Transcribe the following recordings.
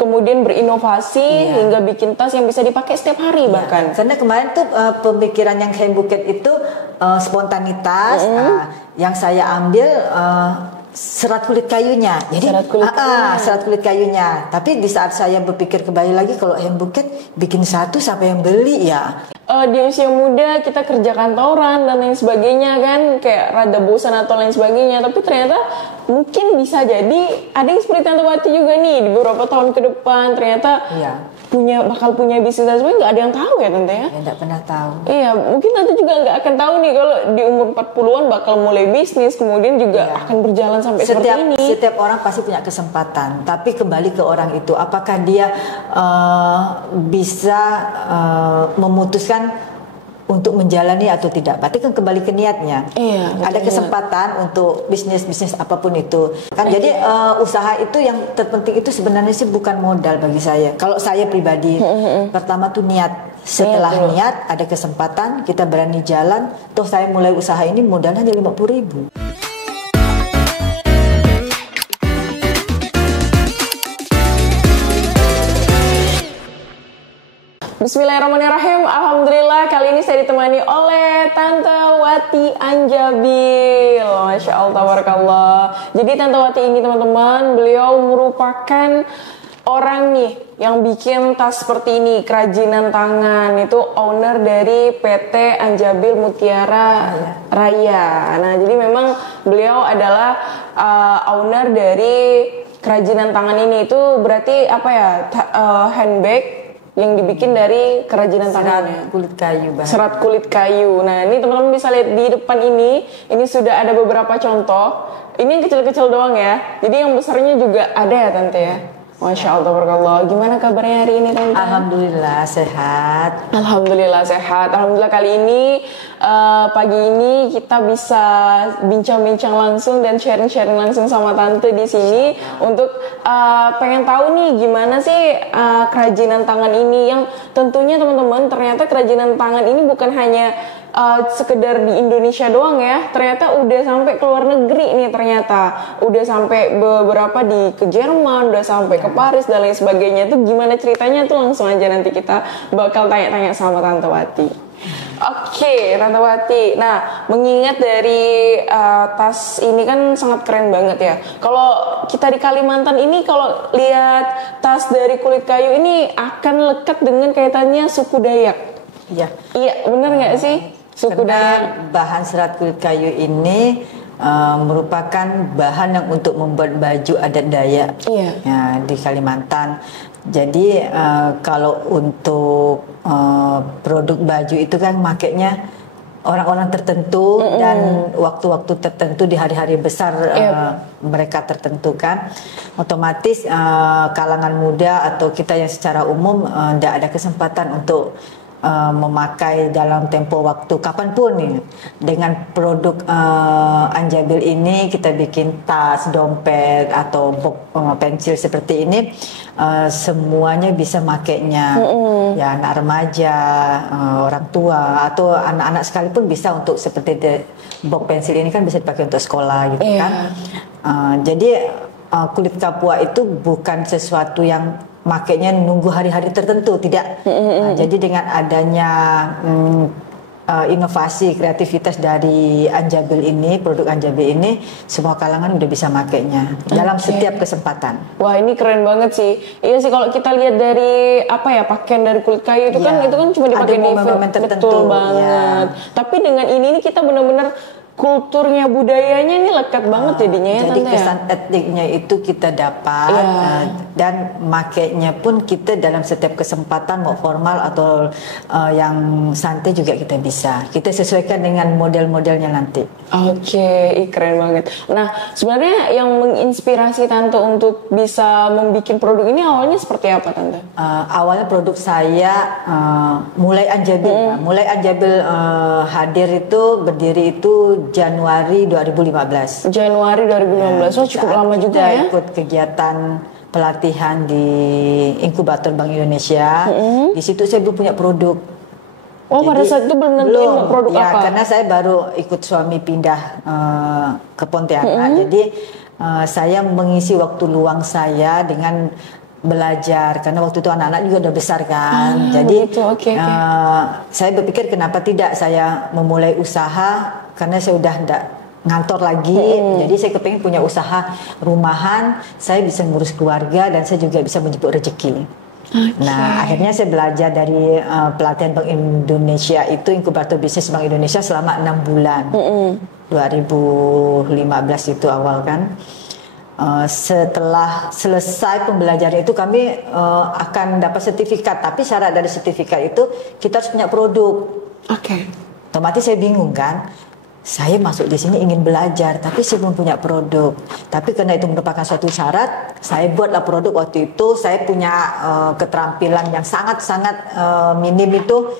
kemudian berinovasi hingga bikin tas yang bisa dipakai setiap hari bahkan. Karena kemarin tuh pemikiran yang hand bouquet itu spontanitas. Yang saya ambil serat kulit kayunya. Jadi serat kulit kayunya. Tapi di saat saya berpikir kembali lagi, kalau hand bouquet bikin satu siapa yang beli ya? Di usia muda kita kerja kantoran dan lain sebagainya kan, kayak rada bosan atau lain sebagainya. Tapi ternyata mungkin bisa jadi ada yang seperti Tante Wati juga nih di beberapa tahun ke depan ternyata bakal punya bisnis dan sebagainya. Nggak ada yang tahu ya Tante ya? Nggak pernah tahu. Iya, mungkin Tante juga nggak akan tahu nih kalau di umur 40-an bakal mulai bisnis, kemudian juga akan berjalan sampai seperti ini. Setiap orang pasti punya kesempatan, tapi kembali ke orang itu, apakah dia bisa memutuskan untuk menjalani atau tidak. Berarti kan kembali ke niatnya. Ada kesempatan untuk bisnis apapun itu. Kan jadi usaha itu yang terpenting itu sebenarnya sih bukan modal bagi saya. Kalau saya pribadi, pertama tuh niat. Setelah niat ada kesempatan, kita berani jalan. Toh saya mulai usaha ini modalnya hanya 50.000. Bismillahirrahmanirrahim. Alhamdulillah kali ini saya ditemani oleh Tante Wati Anjabil. Masya Allah, tabarakallah. Jadi Tante Wati ini teman-teman, beliau merupakan orang nih yang bikin tas seperti ini, kerajinan tangan. Itu owner dari PT Anjabil Mutiara Raya. Nah, jadi memang beliau adalah owner dari kerajinan tangan ini. Itu berarti apa ya? Handbag yang dibikin dari kerajinan tangannya. Kulit kayu, serat kulit kayu. Nah, ini teman-teman bisa lihat di depan ini sudah ada beberapa contoh. Ini yang kecil-kecil doang ya. Jadi yang besarnya juga ada ya Tante ya. Masya Allah, tabarakallah. Gimana kabarnya hari ini Tante? Alhamdulillah sehat. Alhamdulillah sehat. Alhamdulillah kali ini pagi ini kita bisa bincang-bincang langsung dan sharing-sharing langsung sama Tante di sini untuk pengen tahu nih gimana sih kerajinan tangan ini yang tentunya teman-teman ternyata kerajinan tangan ini bukan hanya sekedar di Indonesia doang ya, ternyata udah sampai ke luar negeri nih, ternyata udah sampai beberapa ke Jerman, udah sampai ke Paris dan lain sebagainya. Itu gimana ceritanya tuh langsung aja nanti kita bakal tanya-tanya sama Tante Wati. Oke, Tante Wati. Nah, mengingat dari tas ini kan sangat keren banget ya. Kalau kita di Kalimantan ini, kalau lihat tas dari kulit kayu ini akan lekat dengan kaitannya suku Dayak. Iya, benar nggak sih? Karena bahan serat kulit kayu ini merupakan bahan yang untuk membuat baju adat Dayak di Kalimantan. Jadi kalau untuk produk baju itu kan makainya orang-orang tertentu dan waktu-waktu tertentu di hari-hari besar mereka tertentu kan. Otomatis kalangan muda atau kita yang secara umum tidak ada kesempatan untuk memakai dalam tempo waktu kapanpun nih. Dengan produk Anjabil ini kita bikin tas, dompet atau pensil seperti ini, semuanya bisa makainya. Ya anak remaja, orang tua atau anak-anak sekalipun bisa untuk seperti box pensil ini kan bisa dipakai untuk sekolah gitu kan. Jadi kulit kapua itu bukan sesuatu yang makainya nunggu hari-hari tertentu, tidak. Jadi dengan adanya inovasi kreativitas dari Anjabil ini, produk Anjabil ini, semua kalangan udah bisa makainya dalam setiap kesempatan. Wah, ini keren banget sih. Iya sih, kalau kita lihat dari pakaian dari kulit kayu itu kan cuma dipakai di event tertentu. Betul banget. Tapi dengan ini kita benar-benar kulturnya, budayanya ini lekat banget jadinya ya. Jadi kesan etniknya itu kita dapat dan makainya pun kita dalam setiap kesempatan mau formal atau yang santai juga kita bisa. Kita sesuaikan dengan model-modelnya nanti. Oke, keren banget. Nah, sebenarnya yang menginspirasi Tante untuk bisa membuat produk ini awalnya seperti apa Tante? Awalnya produk saya mulai Anjabil. Mulai Anjabil hadir itu berdiri itu Januari 2015. Januari 2015. Cukup lama juga ya. Ikut kegiatan pelatihan di inkubator Bank Indonesia. Di situ saya belum punya produk. Jadi, pada saat itu belum nentuin produk apa? Karena saya baru ikut suami pindah ke Pontianak. Jadi saya mengisi waktu luang saya dengan belajar karena waktu itu anak-anak juga udah besar kan. Jadi saya berpikir kenapa tidak saya memulai usaha karena saya udah enggak ngantor lagi. Jadi saya kepingin punya usaha rumahan, saya bisa ngurus keluarga dan saya juga bisa menjemput rezeki. Nah, akhirnya saya belajar dari pelatihan Bank Indonesia itu, inkubator bisnis Bank Indonesia selama 6 bulan. 2015 itu awal kan. Setelah selesai pembelajaran itu kami akan dapat sertifikat, tapi syarat dari sertifikat itu kita harus punya produk. Otomatis saya bingung kan, saya masuk di sini ingin belajar tapi saya belum punya produk. Tapi karena itu merupakan suatu syarat, saya buatlah produk. Waktu itu saya punya keterampilan yang sangat-sangat minim, itu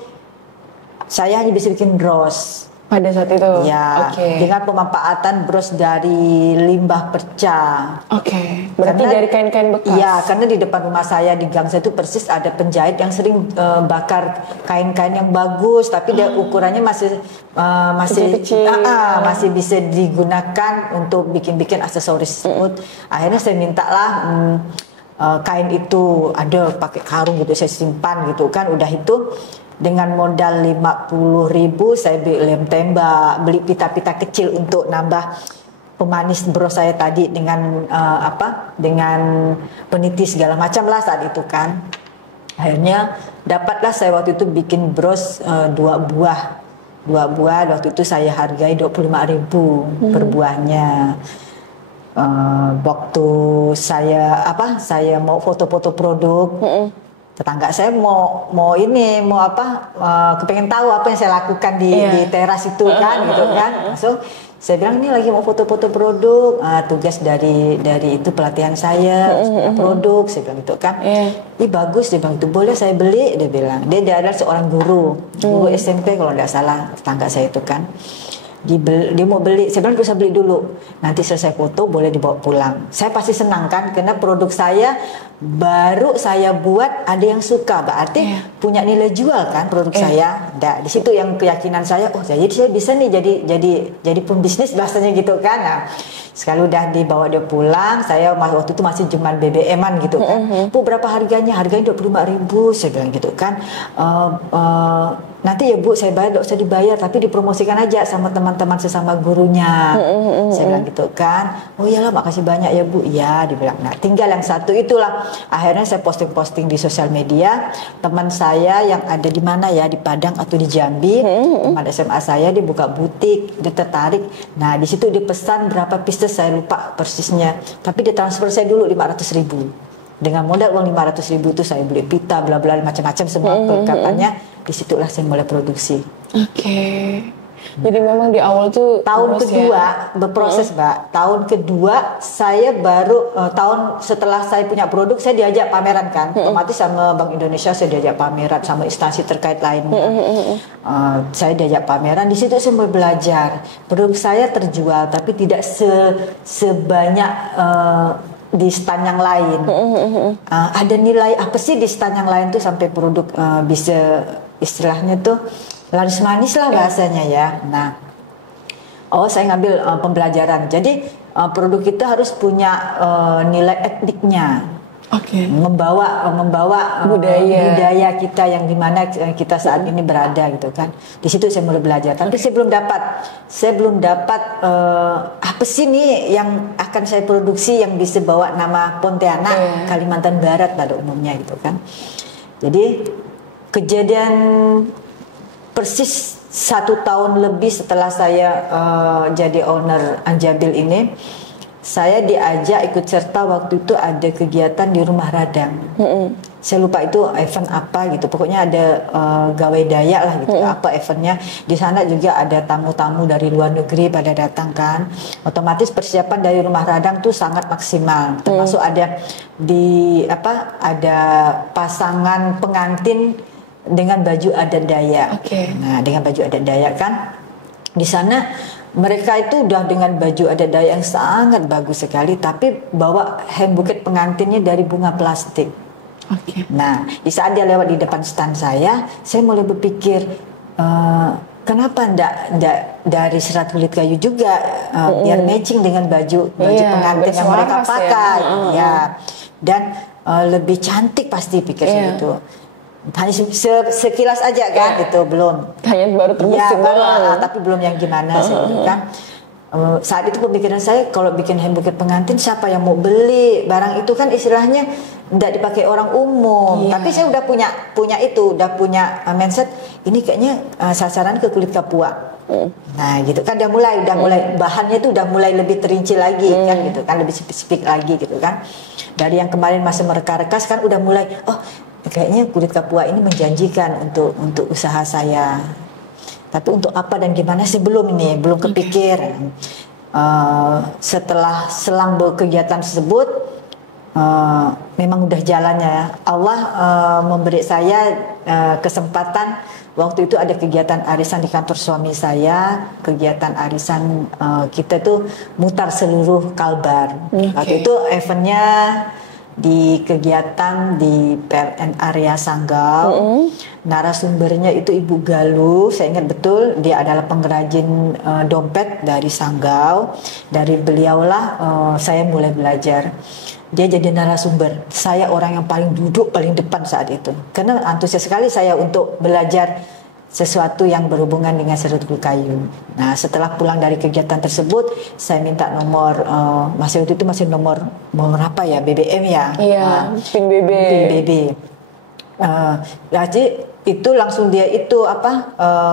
saya hanya bisa bikin bros. Pada saat itu? Ya, dengan pemanfaatan bros dari limbah perca. Berarti karena, dari kain-kain bekas? Iya, karena di depan rumah saya, di gang saya itu persis ada penjahit yang sering bakar kain-kain yang bagus, tapi dia ukurannya masih masih bisa digunakan untuk bikin-bikin aksesoris tersebut. Akhirnya saya mintalah kain itu, ada pakai karung gitu, saya simpan gitu kan. Udah itu dengan modal 50.000 saya beli lem tembak, beli pita-pita kecil untuk nambah pemanis bros saya tadi dengan dengan peniti segala macam lah saat itu kan. Akhirnya dapatlah saya waktu itu bikin bros 2 buah. 2 buah waktu itu saya hargai 25.000 per buahnya. Waktu saya mau foto-foto produk, tetangga saya mau kepengen tahu apa yang saya lakukan di teras itu kan, gitu kan. Langsung saya bilang ini lagi mau foto-foto produk, tugas dari itu pelatihan saya, produk, saya bilang gitu kan. Ih bagus, dia bilang itu boleh saya beli, dia bilang. Dia adalah seorang guru SMP kalau tidak salah, tetangga saya itu kan. Dia mau beli, saya bilang bisa beli dulu, nanti selesai foto boleh dibawa pulang. Saya pasti senang kan, karena produk saya baru saya buat ada yang suka, berarti punya nilai jual kan produk saya. Di situ yang keyakinan saya, oh jadi saya bisa nih jadi pembisnis bahasanya gitu kan. Nah, sekali udah dibawa dia pulang, saya waktu itu masih cuman BBM-an gitu kan. Bu berapa harganya? Harganya 25.000, saya bilang gitu kan. Nanti ya Bu saya bayar, tidak usah dibayar, tapi dipromosikan aja sama teman-teman sesama gurunya. Saya bilang gitu kan. Oh iyalah makasih banyak ya Bu. Iya dibilang. Nah tinggal yang satu itulah. Akhirnya saya posting-posting di sosial media. Teman saya yang ada di mana ya, di Padang atau di Jambi, teman SMA saya dia buka butik, dia tertarik. Nah di situ dia pesan berapa pieces saya lupa persisnya. Tapi dia transfer saya dulu 500.000. Dengan modal uang 500.000 itu saya beli pita, bla bla macam-macam semua perlengkapannya. Disitulah saya mulai produksi. Jadi memang di awal tuh tahun kedua berproses, Mbak. Tahun kedua saya baru tahun setelah saya punya produk saya diajak pameran kan. Otomatis sama Bank Indonesia saya diajak pameran, sama instansi terkait lainnya. Saya diajak pameran, di situ saya mulai belajar. Produk saya terjual tapi tidak sebanyak di stand yang lain. Ada nilai apa sih di stand yang lain tuh sampai produk bisa istilahnya tuh laris manis lah bahasanya ya. Nah, saya ngambil pembelajaran. Jadi produk kita harus punya nilai etiknya. Membawa budaya kita yang dimana kita saat ini berada gitu kan. Di situ saya mulai belajar. Tapi saya belum dapat apa sih nih yang akan saya produksi yang bisa bawa nama Pontianak, Kalimantan Barat pada umumnya gitu kan. Jadi kejadian persis 1 tahun lebih setelah saya jadi owner Anjabil ini, saya diajak ikut serta waktu itu ada kegiatan di Rumah Radang. Saya lupa itu event apa gitu. Pokoknya ada gawe daya lah gitu. Apa eventnya? Di sana juga ada tamu-tamu dari luar negeri pada datang kan. Otomatis persiapan dari Rumah Radang tuh sangat maksimal. Termasuk ada ada pasangan pengantin dengan baju adat Dayak. Nah, dengan baju adat Dayak kan di sana mereka itu udah dengan baju adat Dayak yang sangat bagus sekali, tapi bawa hand bouquet pengantinnya dari bunga plastik. Nah, di saat dia lewat di depan stand saya mulai berpikir kenapa ndak dari serat kulit kayu juga biar matching dengan baju pengantin yang mereka pakai. Dan lebih cantik pasti pikir saya itu. Hanya sekilas aja kan itu belum. Hanya baru terbesit tapi belum yang gimana kan. Saat itu pemikiran saya kalau bikin hand bouquet pengantin siapa yang mau beli barang itu kan istilahnya tidak dipakai orang umum. Tapi saya udah punya mindset ini kayaknya sasaran ke kulit Papua. Nah gitu kan udah mulai bahannya itu udah mulai lebih terinci lagi kan gitu kan, lebih spesifik lagi gitu kan. Dari yang kemarin masih mereka-reka sekarang udah mulai kayaknya kulit Papua ini menjanjikan untuk usaha saya. Tapi untuk apa dan gimana sih belum kepikir. Setelah selang kegiatan tersebut memang udah jalannya. Allah memberi saya kesempatan. Waktu itu ada kegiatan arisan di kantor suami saya. Kegiatan arisan kita tuh mutar seluruh Kalbar. Waktu itu eventnya di kegiatan di PLN area Sanggau. Narasumbernya itu Ibu Galuh, saya ingat betul, dia adalah pengrajin dompet dari Sanggau. Dari beliaulah saya mulai belajar. Dia jadi narasumber. Saya orang yang paling depan saat itu. Karena antusias sekali saya untuk belajar sesuatu yang berhubungan dengan serut kulit kayu. Nah, setelah pulang dari kegiatan tersebut, saya minta nomor, waktu itu masih nomor apa ya, BBM ya? Iya, PIN BB. Jadi itu langsung dia itu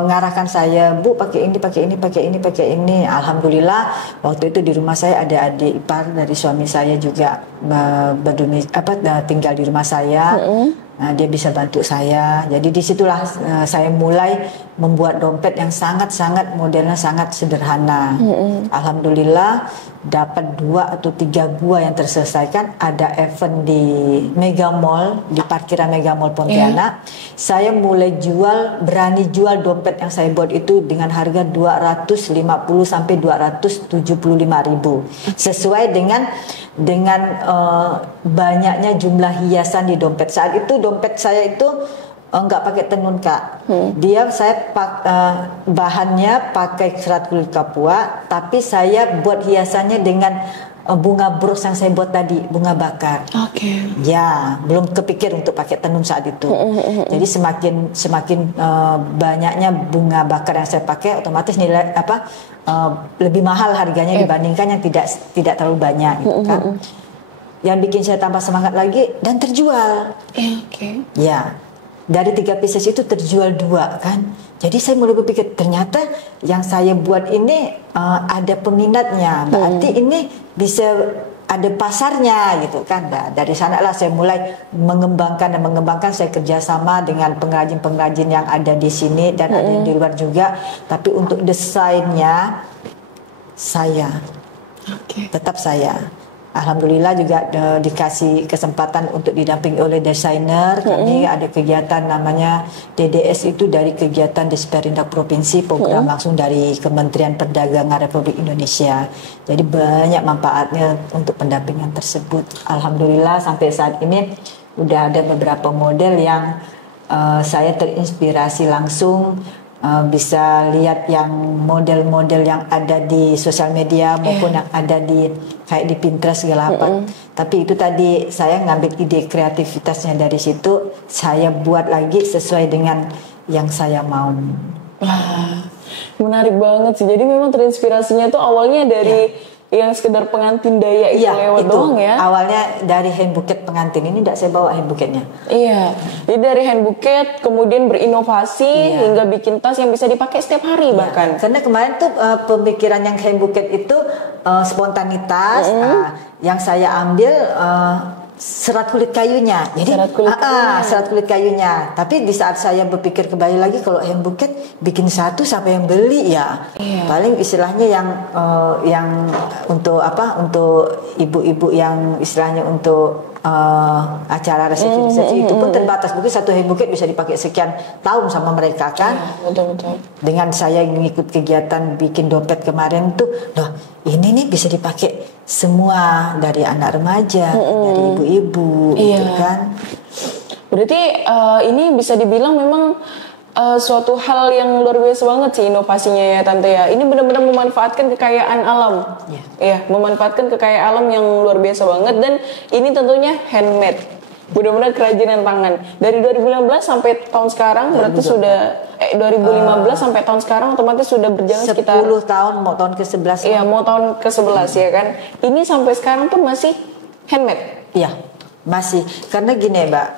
ngarahkan saya, Bu pakai ini. Alhamdulillah waktu itu di rumah saya ada adik ipar dari suami saya juga tinggal di rumah saya. Nah, dia bisa bantu saya. Jadi disitulah saya mulai membuat dompet yang sangat modelnya sangat sederhana. Alhamdulillah dapat 2 atau 3 buah yang terselesaikan. Ada event di Mega Mall, di parkiran Mega Mall Pontianak. Saya mulai berani jual dompet yang saya buat itu dengan harga 250 sampai 275.000. Sesuai dengan banyaknya jumlah hiasan di dompet. Saat itu dompet saya itu nggak pakai tenun Kak. Bahannya pakai serat kulit Papua, tapi saya buat hiasannya dengan bunga bros yang saya buat tadi, bunga bakar. Ya, belum kepikir untuk pakai tenun saat itu. Jadi semakin banyaknya bunga bakar yang saya pakai, otomatis nilai lebih mahal harganya dibandingkan yang tidak terlalu banyak gitu kan. Yang bikin saya tambah semangat lagi dan terjual. Ya, dari 3 pieces itu terjual 2 kan. Jadi saya mulai berpikir ternyata yang saya buat ini ada peminatnya. Berarti ini bisa ada pasarnya gitu kan. Nah, dari sanalah saya mulai mengembangkan saya kerjasama dengan pengrajin-pengrajin yang ada di sini dan ada di luar juga. Tapi untuk desainnya tetap saya. Alhamdulillah juga dikasih kesempatan untuk didampingi oleh desainer. Kami ada kegiatan namanya DDS, itu dari kegiatan Disperindak Provinsi, program langsung dari Kementerian Perdagangan Republik Indonesia. Jadi banyak manfaatnya untuk pendampingan tersebut. Alhamdulillah sampai saat ini udah ada beberapa model yang saya terinspirasi langsung. Bisa lihat yang model-model yang ada di sosial media maupun yang ada di kayak di Pinterest segala apa. Tapi itu tadi saya ngambil ide kreativitasnya dari situ, saya buat lagi sesuai dengan yang saya mau. Wah, menarik banget sih. Jadi memang terinspirasinya tuh awalnya dari yang sekedar pengantin daya itu lewat doang ya. Awalnya dari hand bouquet pengantin ini tidak saya bawa hand bouquetnya. Iya. Jadi dari hand bouquet kemudian berinovasi hingga bikin tas yang bisa dipakai setiap hari bahkan. Karena kemarin tuh pemikiran yang hand bouquet itu spontanitas. Yang saya ambil serat kulit kayunya. Jadi serat kulit kayunya. Tapi di saat saya berpikir kembali lagi, kalau hand bouquet bikin satu siapa yang beli ya? Paling istilahnya yang untuk ibu-ibu yang istilahnya untuk acara resepsi itu pun terbatas. Mungkin satu hand bouquet bisa dipakai sekian tahun sama mereka kan. Betul. Dengan saya ngikut kegiatan bikin dompet kemarin tuh, loh ini nih bisa dipakai semua, dari anak remaja, dari ibu-ibu gitu kan. Berarti ini bisa dibilang memang suatu hal yang luar biasa banget sih inovasinya ya Tante ya. Ini benar-benar memanfaatkan kekayaan alam. Memanfaatkan kekayaan alam yang luar biasa banget, dan ini tentunya handmade. Benar-benar kerajinan tangan. Dari 2015 sampai tahun sekarang berarti sudah 2015 sampai tahun sekarang otomatis sudah berjalan 10 sekitar 10 tahun, mau tahun ke-11. Iya, mau tahun ke-11 ya kan. Ini sampai sekarang pun masih handmade. Iya, masih. Karena gini, Mbak,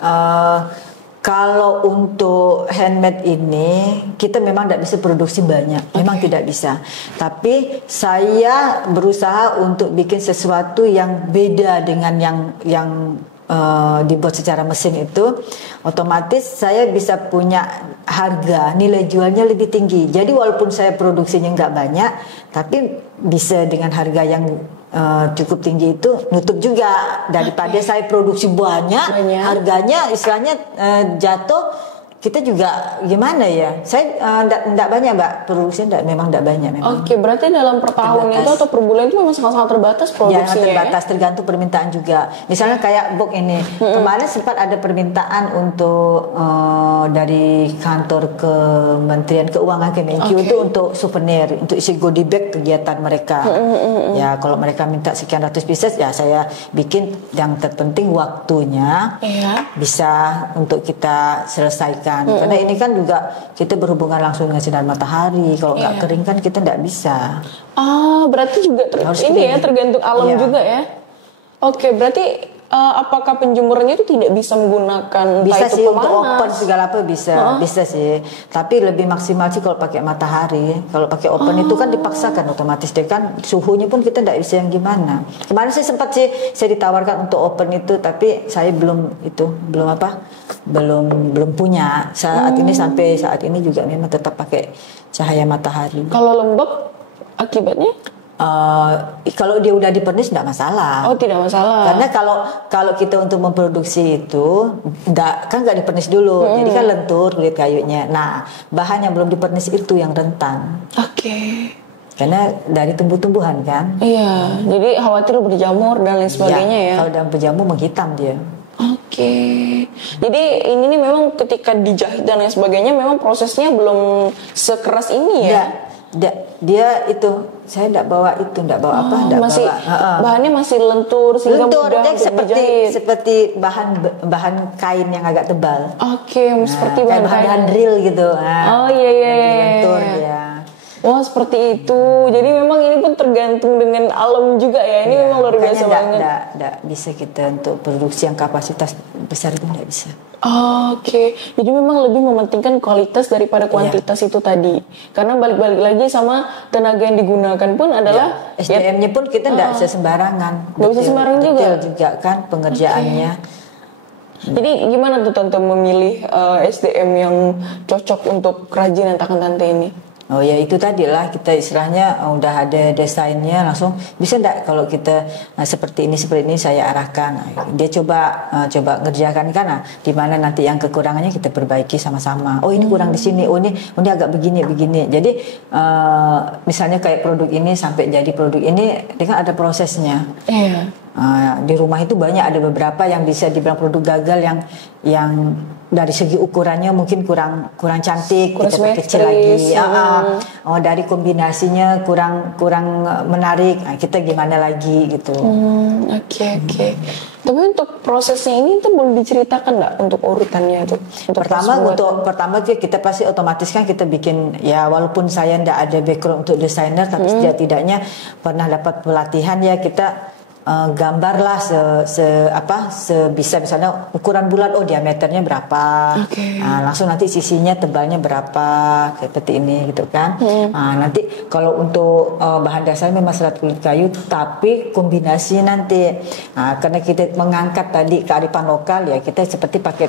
kalau untuk handmade ini kita memang tidak bisa produksi banyak, memang tidak bisa. Tapi saya berusaha untuk bikin sesuatu yang beda dengan yang dibuat secara mesin itu. Otomatis saya bisa punya harga, nilai jualnya lebih tinggi. Jadi walaupun saya produksinya nggak banyak, tapi bisa dengan harga yang cukup tinggi itu nutup juga daripada saya produksi banyak. Harganya istilahnya jatuh. Kita juga gimana ya? Saya enggak banyak, Mbak. Produksinya memang enggak banyak memang. Oke, berarti dalam per tahun itu atau per bulan itu memang sangat-sangat terbatas produksinya. Ya, terbatas, tergantung permintaan juga. Misalnya kayak book ini. Kemarin sempat ada permintaan untuk dari kantor Kementerian Keuangan Kemenkeu itu untuk souvenir, untuk isi goodie bag kegiatan mereka. Ya, kalau mereka minta sekian ratus pieces, ya saya bikin yang terpenting waktunya bisa untuk kita selesaikan. Karena ini kan juga kita berhubungan langsung dengan sinar matahari. Kalau nggak kering kan kita nggak bisa. Berarti juga tergantung alam juga ya. Oke, berarti apakah penjemurnya itu tidak bisa menggunakan bisa sih untuk open segala apa bisa sih. Tapi lebih maksimal sih kalau pakai matahari. Kalau pakai open itu kan dipaksakan otomatis deh kan suhunya pun kita nggak bisa yang gimana. Kemarin sih sempat sih saya ditawarkan untuk open itu, tapi saya belum punya saat ini. Sampai saat ini juga memang tetap pakai cahaya matahari. Kalau lembab akibatnya? Kalau dia udah dipernis tidak masalah. Oh, tidak masalah. Karena kalau kita untuk memproduksi itu nggak dipernis dulu, jadi kan lentur kulit kayunya. Nah, bahan yang belum dipernis itu yang rentan. Oke. Karena dari tumbuh-tumbuhan kan. Iya, jadi khawatir berjamur dan lain sebagainya ya. Kalau dalam berjamur menghitam dia. Oke. Jadi ini nih memang ketika dijahit dan lain sebagainya memang prosesnya belum sekeras ini ya. Dia itu saya tidak bawa bahannya masih lentur sehingga mudah untuk dijahit. Seperti bahan kain yang agak tebal. Oke, seperti bahan drill gitu. Lentur ya. Wah, seperti itu. Jadi memang ini pun tergantung dengan alam juga ya. Ini memang luar biasa banget. Tidak bisa kita untuk produksi yang kapasitas besar itu tidak bisa. Oke. Jadi memang lebih mementingkan kualitas daripada kuantitas itu tadi. Karena balik-balik lagi sama tenaga yang digunakan pun adalah SDM-nya pun kita tidak bisa sembarangan. Nggak bisa sembarangan juga kan pengerjaannya. Jadi gimana tuh Tante memilih SDM yang cocok untuk kerajinan tangan Tante ini? Oh ya itu tadi lah, kita istilahnya udah ada desainnya langsung bisa enggak kalau kita seperti ini saya arahkan. Dia coba ngerjakan kan, di mana nanti yang kekurangannya kita perbaiki sama-sama. Oh ini kurang di sini, oh ini agak begini. Jadi misalnya kayak produk ini sampai jadi produk ini, dia kan ada prosesnya. Di rumah itu banyak ada beberapa yang bisa dibilang produk gagal yang dari segi ukurannya mungkin kurang cantik, kita perkecil lagi. Dari kombinasinya kurang menarik. Kita gimana lagi gitu. Oke. Tapi untuk prosesnya ini tuh boleh diceritakan nggak untuk urutannya tuh? Pertama kita pasti otomatis kan kita bikin ya, walaupun saya ndak ada background untuk desainer, tapi setidaknya pernah dapat pelatihan ya, kita gambarlah sebisa misalnya ukuran bulat, diameternya berapa, langsung nanti sisinya tebalnya berapa seperti ini gitu kan. Nanti kalau untuk bahan dasarnya memang serat kulit kayu, tapi kombinasi nanti karena kita mengangkat tadi kearifan lokal ya, kita seperti pakai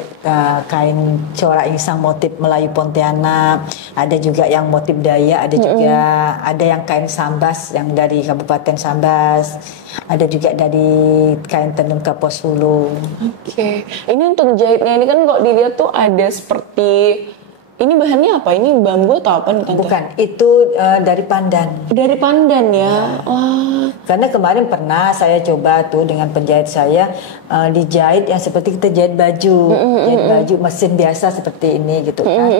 kain corak insang motif Melayu Pontianak, ada juga yang motif Dayak, ada juga ada yang kain Sambas yang dari Kabupaten Sambas, ada juga dari kain tenun Kapuas Hulu. Oke. Ini untuk jahitnya ini kan kalau dilihat tuh ada seperti, ini bahannya apa? Ini bambu atau apa nih Tante? Bukan, itu dari pandan. Dari pandan ya. Wah. Karena kemarin pernah saya coba tuh dengan penjahit saya dijahit yang seperti kita jahit baju, jahit baju mesin biasa seperti ini gitu kan.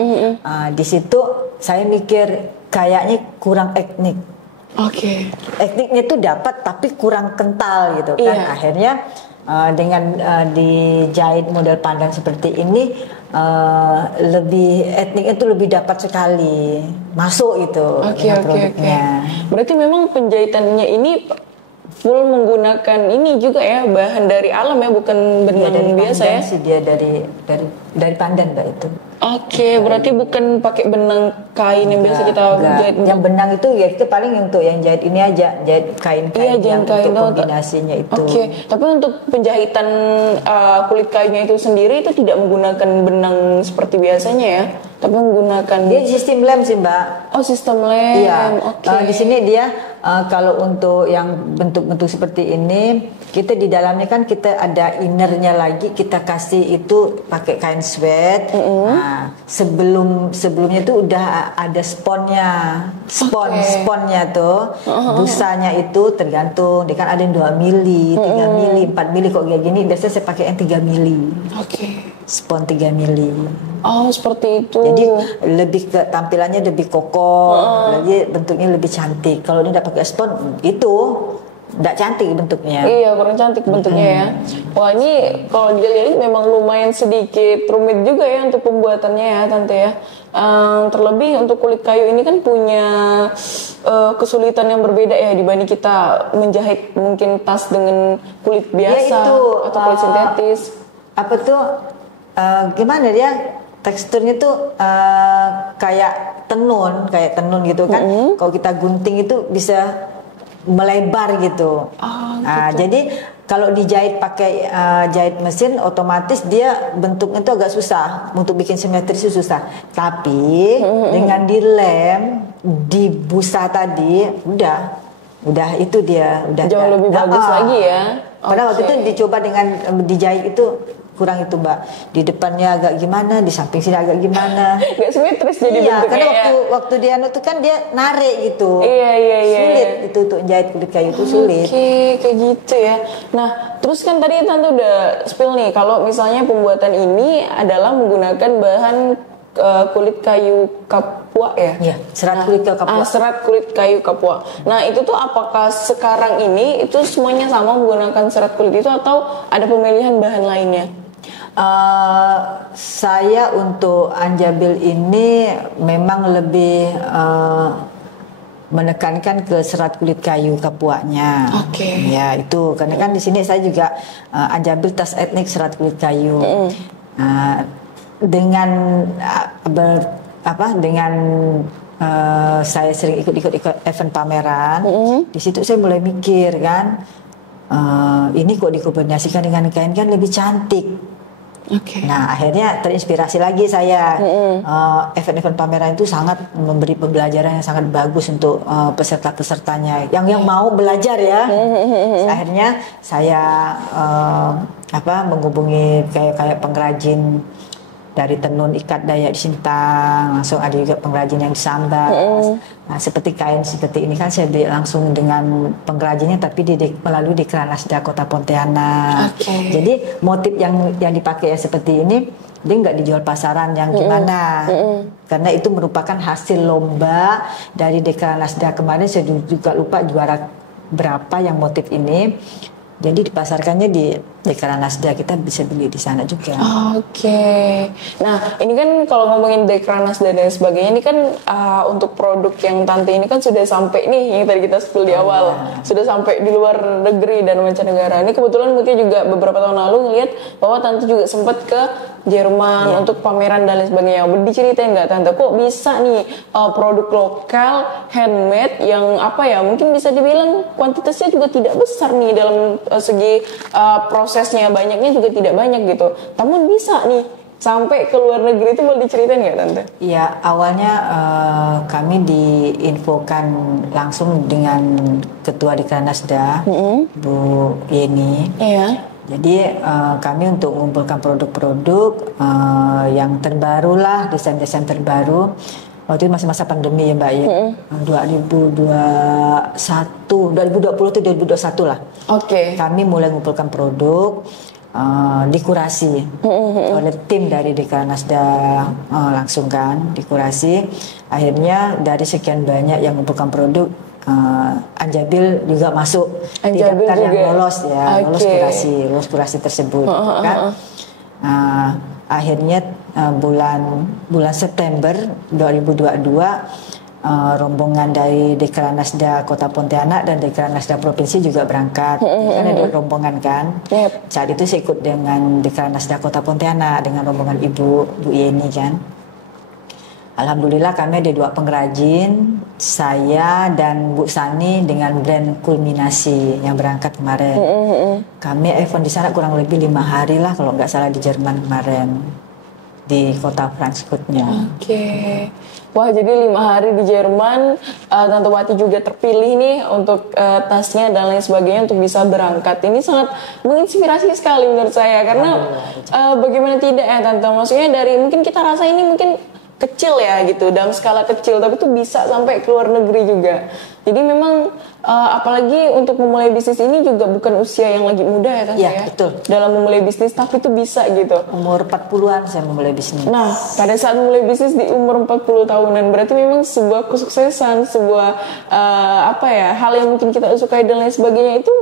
Di situ saya mikir kayaknya kurang etnik. Etniknya tuh dapat tapi kurang kental gitu kan. Akhirnya dengan dijahit model pandan seperti ini, lebih etnik itu lebih dapat sekali masuk itu produknya. Berarti memang penjahitannya ini full menggunakan ini juga ya, bahan dari alam ya, bukan benang biasa ya? Sih dia dari pandan Mbak itu. Berarti bukan pakai benang kain yang biasa kita jahit. Yang benang itu ya itu paling untuk yang jahit ini aja, jahit kain-kain yang untuk kombinasinya itu. Tapi untuk penjahitan kulit kayunya itu sendiri itu tidak menggunakan benang seperti biasanya ya, tapi menggunakan dia sistem lem sih Mbak. Sistem lem. Iya. Di sini dia kalau untuk yang bentuk-bentuk seperti ini, kita di dalamnya kan kita ada innernya lagi, kita kasih itu pakai kain sweat. Sebelumnya tuh udah ada sponnya, sponnya tuh, busanya itu tergantung, dia kan ada yang 2 mili, 3 mili, 4 mili kok kayak gini, biasanya saya pakai yang 3 mili. Spon 3 mili. Seperti itu. Jadi lebih ke tampilannya lebih kokoh, jadi bentuknya lebih cantik. Kalau dia udah pakai spon itu nggak cantik bentuknya. Iya, kurang cantik bentuknya ya. Wah, ini kalau dilihat memang lumayan sedikit rumit juga ya untuk pembuatannya ya Tante ya. Terlebih untuk kulit kayu ini kan punya kesulitan yang berbeda ya dibanding kita menjahit mungkin tas dengan kulit biasa atau kulit sintetis. Apa tuh gimana dia teksturnya tuh kayak tenun gitu kan. Kalau kita gunting itu bisa melebar gitu. Jadi kalau dijahit pakai jahit mesin, otomatis dia bentuknya tuh agak susah untuk bikin simetris, susah. Tapi dengan dilem, dibusa tadi, udah itu dia udah jauh lebih bagus lagi ya. Padahal waktu itu dicoba dengan dijahit itu kurang itu Mbak, di depannya agak gimana, di samping sini agak gimana, nggak simetris jadi bentuknya. Karena waktu dia itu kan dia narik gitu. Sulit itu untuk jahit kulit kayu itu sulit. Kayak gitu ya. Nah, terus kan tadi Tante udah spill nih kalau misalnya pembuatan ini adalah menggunakan bahan kulit kayu kapua ya? Iya, serat kulit kayu kapua. Serat kulit kayu kapua. Nah, itu tuh apakah sekarang ini itu semuanya sama menggunakan serat kulit itu atau ada pemilihan bahan lainnya? Saya untuk Anjabil ini memang lebih menekankan ke serat kulit kayu kapuanya. Ya itu karena kan di sini saya juga Anjabil tas etnik serat kulit kayu. Dengan saya sering ikut event pameran, di situ saya mulai mikir kan, ini kok dikombinasikan dengan kain kan lebih cantik. Nah akhirnya terinspirasi lagi saya. Event-event pameran itu sangat memberi pembelajaran yang sangat bagus untuk peserta-pesertanya yang mau belajar ya. Akhirnya saya menghubungi kayak pengrajin dari tenun ikat Dayak di Sintang, langsung ada juga pengrajin yang di Sambas. Nah, seperti kain seperti ini kan saya beli langsung dengan pengrajinnya, tapi melalui Dekranasda Kota Pontianak. Jadi motif yang dipakai ya seperti ini, dia nggak dijual pasaran yang gimana, karena itu merupakan hasil lomba dari Dekranasda kemarin. Saya juga lupa juara berapa yang motif ini. Jadi dipasarkannya di Dekranasda, kita bisa beli di sana juga. Nah ini kan kalau ngomongin Dekranasda dan sebagainya, ini kan untuk produk yang Tante ini kan sudah sampai nih, yang tadi kita spill di awal, sudah sampai di luar negeri dan mancanegara. Ini kebetulan Mutia juga beberapa tahun lalu ngeliat bahwa Tante juga sempat ke Jerman untuk pameran dan lain sebagainya. Diceritain nggak Tante, kok bisa nih produk lokal handmade yang mungkin bisa dibilang kuantitasnya juga tidak besar nih dalam segi prosesnya, banyaknya juga tidak banyak gitu, namun bisa nih sampai ke luar negeri. Itu boleh diceritain nggak Tante? Iya, awalnya kami diinfokan langsung dengan Ketua Dekranasda, Bu Yeni. Jadi kami untuk mengumpulkan produk-produk yang terbaru lah, desain-desain terbaru. Waktu itu masa-masa pandemi ya Mbak ya, 2020 atau 2021 lah. Kami mulai mengumpulkan produk, dikurasi oleh tim dari Dekranasda langsung kan, dikurasi. Akhirnya dari sekian banyak yang mengumpulkan produk, Anjabil juga masuk di Anjabil daftar juga. yang lolos ya, lolos kurasi tersebut kan. Akhirnya bulan September 2022 rombongan dari Dekranasda Kota Pontianak dan Dekranasda Provinsi juga berangkat. Kan ada rombongan kan. Saat itu saya ikut dengan Dekranasda Kota Pontianak dengan rombongan Bu Yeni kan. Alhamdulillah kami ada 2 pengrajin, saya dan Bu Sani dengan brand Kulminasi yang berangkat kemarin. Kami event di sana kurang lebih 5 hari lah kalau nggak salah di Jerman kemarin, di kota Frankfurtnya. Wah, jadi 5 hari di Jerman, Tante Wati juga terpilih nih untuk tasnya dan lain sebagainya untuk bisa berangkat. Ini sangat menginspirasi sekali menurut saya, karena bagaimana tidak ya Tante, maksudnya dari mungkin kita rasa ini mungkin kecil ya gitu, dalam skala kecil, tapi itu bisa sampai ke luar negeri juga. Jadi memang apalagi untuk memulai bisnis ini juga bukan usia yang lagi muda ya Tante ya. Betul. Dalam memulai bisnis, tapi itu bisa gitu. Umur 40-an saya memulai bisnis. Nah, pada saat memulai bisnis di umur 40 tahunan, berarti memang sebuah kesuksesan, sebuah hal yang mungkin kita sukai dan lain sebagainya itu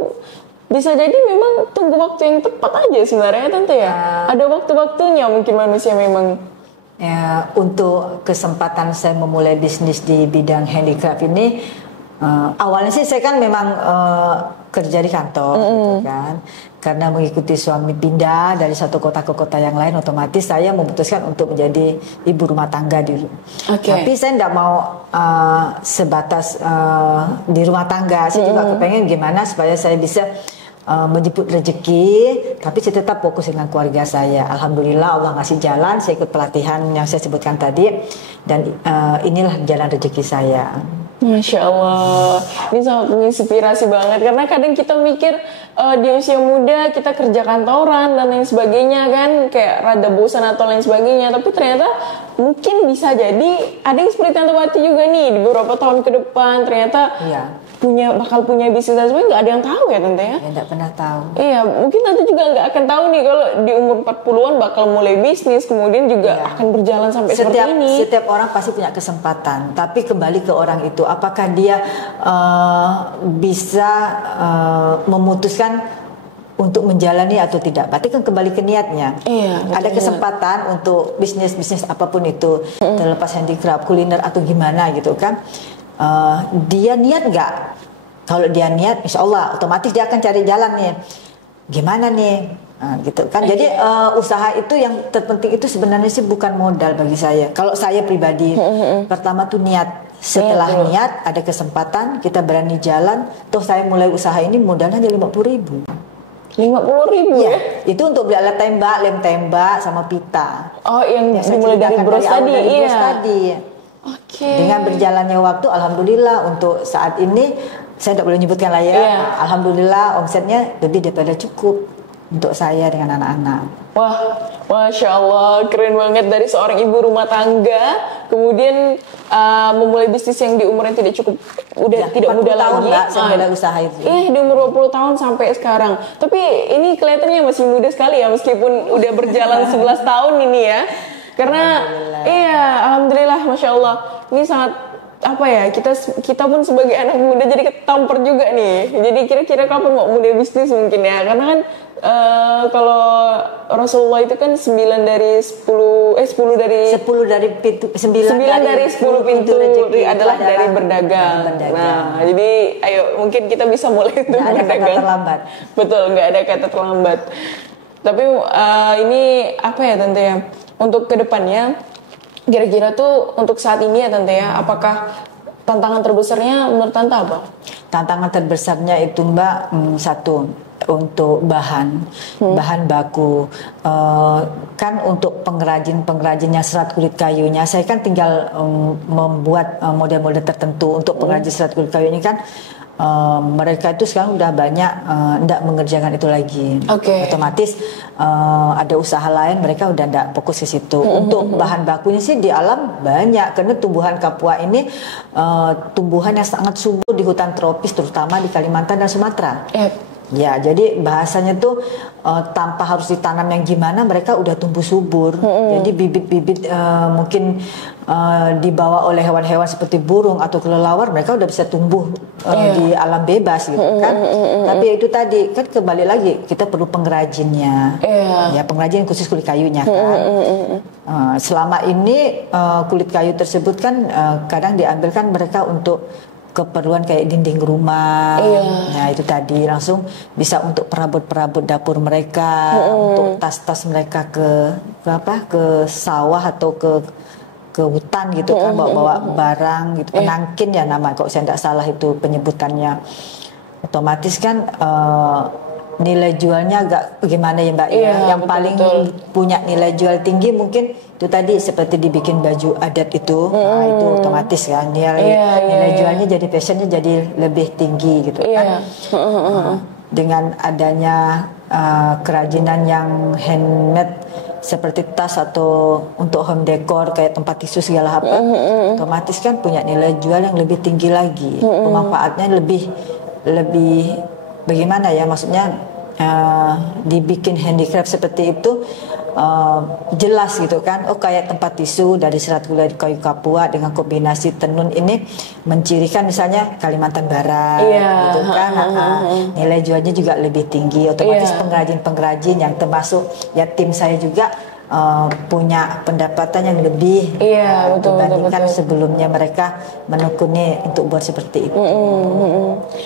bisa jadi memang tunggu waktu yang tepat aja sebenarnya Tante ya. Ada waktu-waktunya mungkin manusia memang. Ya, untuk kesempatan saya memulai bisnis di bidang handicraft ini, awalnya sih saya kan memang kerja di kantor gitu kan. Karena mengikuti suami pindah dari satu kota ke kota yang lain, otomatis saya memutuskan untuk menjadi ibu rumah tangga Tapi saya tidak mau sebatas di rumah tangga. Saya juga kepengen gimana supaya saya bisa menjemput rezeki, tapi saya tetap fokus dengan keluarga saya. Alhamdulillah Allah ngasih jalan, saya ikut pelatihan yang saya sebutkan tadi, dan inilah jalan rezeki saya. Masya Allah, ini sangat menginspirasi banget, karena kadang kita mikir di usia muda kita kerja kantoran dan lain sebagainya kan, kayak rada bosan atau lain sebagainya, tapi ternyata mungkin bisa jadi ada yang seperti Tante Wati juga nih, di beberapa tahun ke depan ternyata bakal punya bisnis dan sebagainya. Nggak ada yang tahu ya Tante ya? Nggak pernah tahu. Iya, mungkin Tante juga nggak akan tahu nih kalau di umur 40-an bakal mulai bisnis, kemudian juga akan berjalan sampai seperti ini. Setiap orang pasti punya kesempatan, tapi kembali ke orang itu, apakah dia bisa memutuskan untuk menjalani atau tidak. Berarti kan kembali ke niatnya. Ada kesempatan untuk bisnis apapun itu, terlepas handicraft, kuliner atau gimana gitu kan. Dia niat nggak? Kalau dia niat, insya Allah otomatis dia akan cari jalan nih. Gimana nih? Gitu kan. Jadi usaha itu yang terpenting itu sebenarnya sih bukan modal bagi saya. Kalau saya pribadi, pertama tuh niat. Setelah niat, ada kesempatan, kita berani jalan. Toh saya mulai usaha ini modalnya aja 50.000. 50.000 ya? Itu untuk beli alat tembak, lem tembak, sama pita. Oh, yang dimulai dari bros tadi, Dengan berjalannya waktu, alhamdulillah untuk saat ini saya tidak boleh menyebutkan lah ya. Alhamdulillah omsetnya lebih daripada cukup untuk saya dengan anak-anak. Wah, Masya Allah, keren banget dari seorang ibu rumah tangga, kemudian memulai bisnis yang di umur yang tidak cukup, tidak muda lagi. Saya mulai usaha itu. Di umur 20 tahun sampai sekarang. Tapi ini kelihatannya masih muda sekali ya, meskipun udah berjalan 11 tahun ini ya. Karena alhamdulillah, Masya Allah, ini sangat kita pun sebagai anak muda jadi ketampar juga nih. Jadi kira-kira kapan mau mulai bisnis mungkin ya, karena kan kalau Rasulullah itu kan 9 dari 10 pintu rezeki adalah dari berdagang. Nah, jadi ayo mungkin kita bisa mulai untuk berdagang. Nggak ada kata terlambat. Betul, nggak ada kata terlambat. Tapi ini Tante ya, untuk kedepannya kira-kira tuh untuk saat ini ya Tante ya, apakah tantangan terbesarnya menurut Tante apa? Tantangan terbesarnya itu Mbak, satu, untuk bahan baku. Kan untuk pengrajin yang serat kulit kayunya, saya kan tinggal membuat model-model tertentu. Untuk pengrajin serat kulit kayu ini kan mereka itu sekarang udah banyak tidak mengerjakan itu lagi. Otomatis ada usaha lain, mereka udah tidak fokus ke situ. Untuk bahan bakunya sih di alam banyak, karena tumbuhan kapua ini tumbuhan yang sangat subur di hutan tropis, terutama di Kalimantan dan Sumatera. Ya, jadi bahasanya tuh tanpa harus ditanam yang gimana, mereka udah tumbuh subur. Jadi bibit-bibit mungkin dibawa oleh hewan-hewan seperti burung atau kelelawar, mereka udah bisa tumbuh di alam bebas gitu kan. Tapi itu tadi kan kembali lagi kita perlu pengrajinnya, ya pengrajin khusus kulit kayunya kan. Selama ini kulit kayu tersebut kan kadang diambilkan mereka untuk keperluan kayak dinding rumah, nah itu tadi langsung bisa untuk perabot-perabot dapur mereka, untuk tas-tas mereka ke sawah atau ke hutan gitu kan, bawa-bawa barang gitu, penangkin ya nama kalau saya tidak salah itu penyebutannya. Otomatis kan nilai jualnya agak bagaimana ya Mbak ya, yang paling punya nilai jual tinggi mungkin itu tadi seperti dibikin baju adat itu, nah itu otomatis kan nilai jualnya jadi fashionnya jadi lebih tinggi gitu kan. Dengan adanya kerajinan yang handmade seperti tas atau untuk home decor kayak tempat tisu segala apa, otomatis kan punya nilai jual yang lebih tinggi lagi, pemanfaatnya lebih bagaimana ya, maksudnya dibikin handicraft seperti itu jelas gitu kan. Oh kayak tempat tisu dari serat kulit kayu kapua dengan kombinasi tenun ini mencirikan misalnya Kalimantan Barat gitu kan. Nilai jualnya juga lebih tinggi. Otomatis pengrajin-pengrajin yang termasuk ya tim saya juga punya pendapatan yang lebih dibandingkan sebelumnya mereka menekuni untuk buat seperti itu.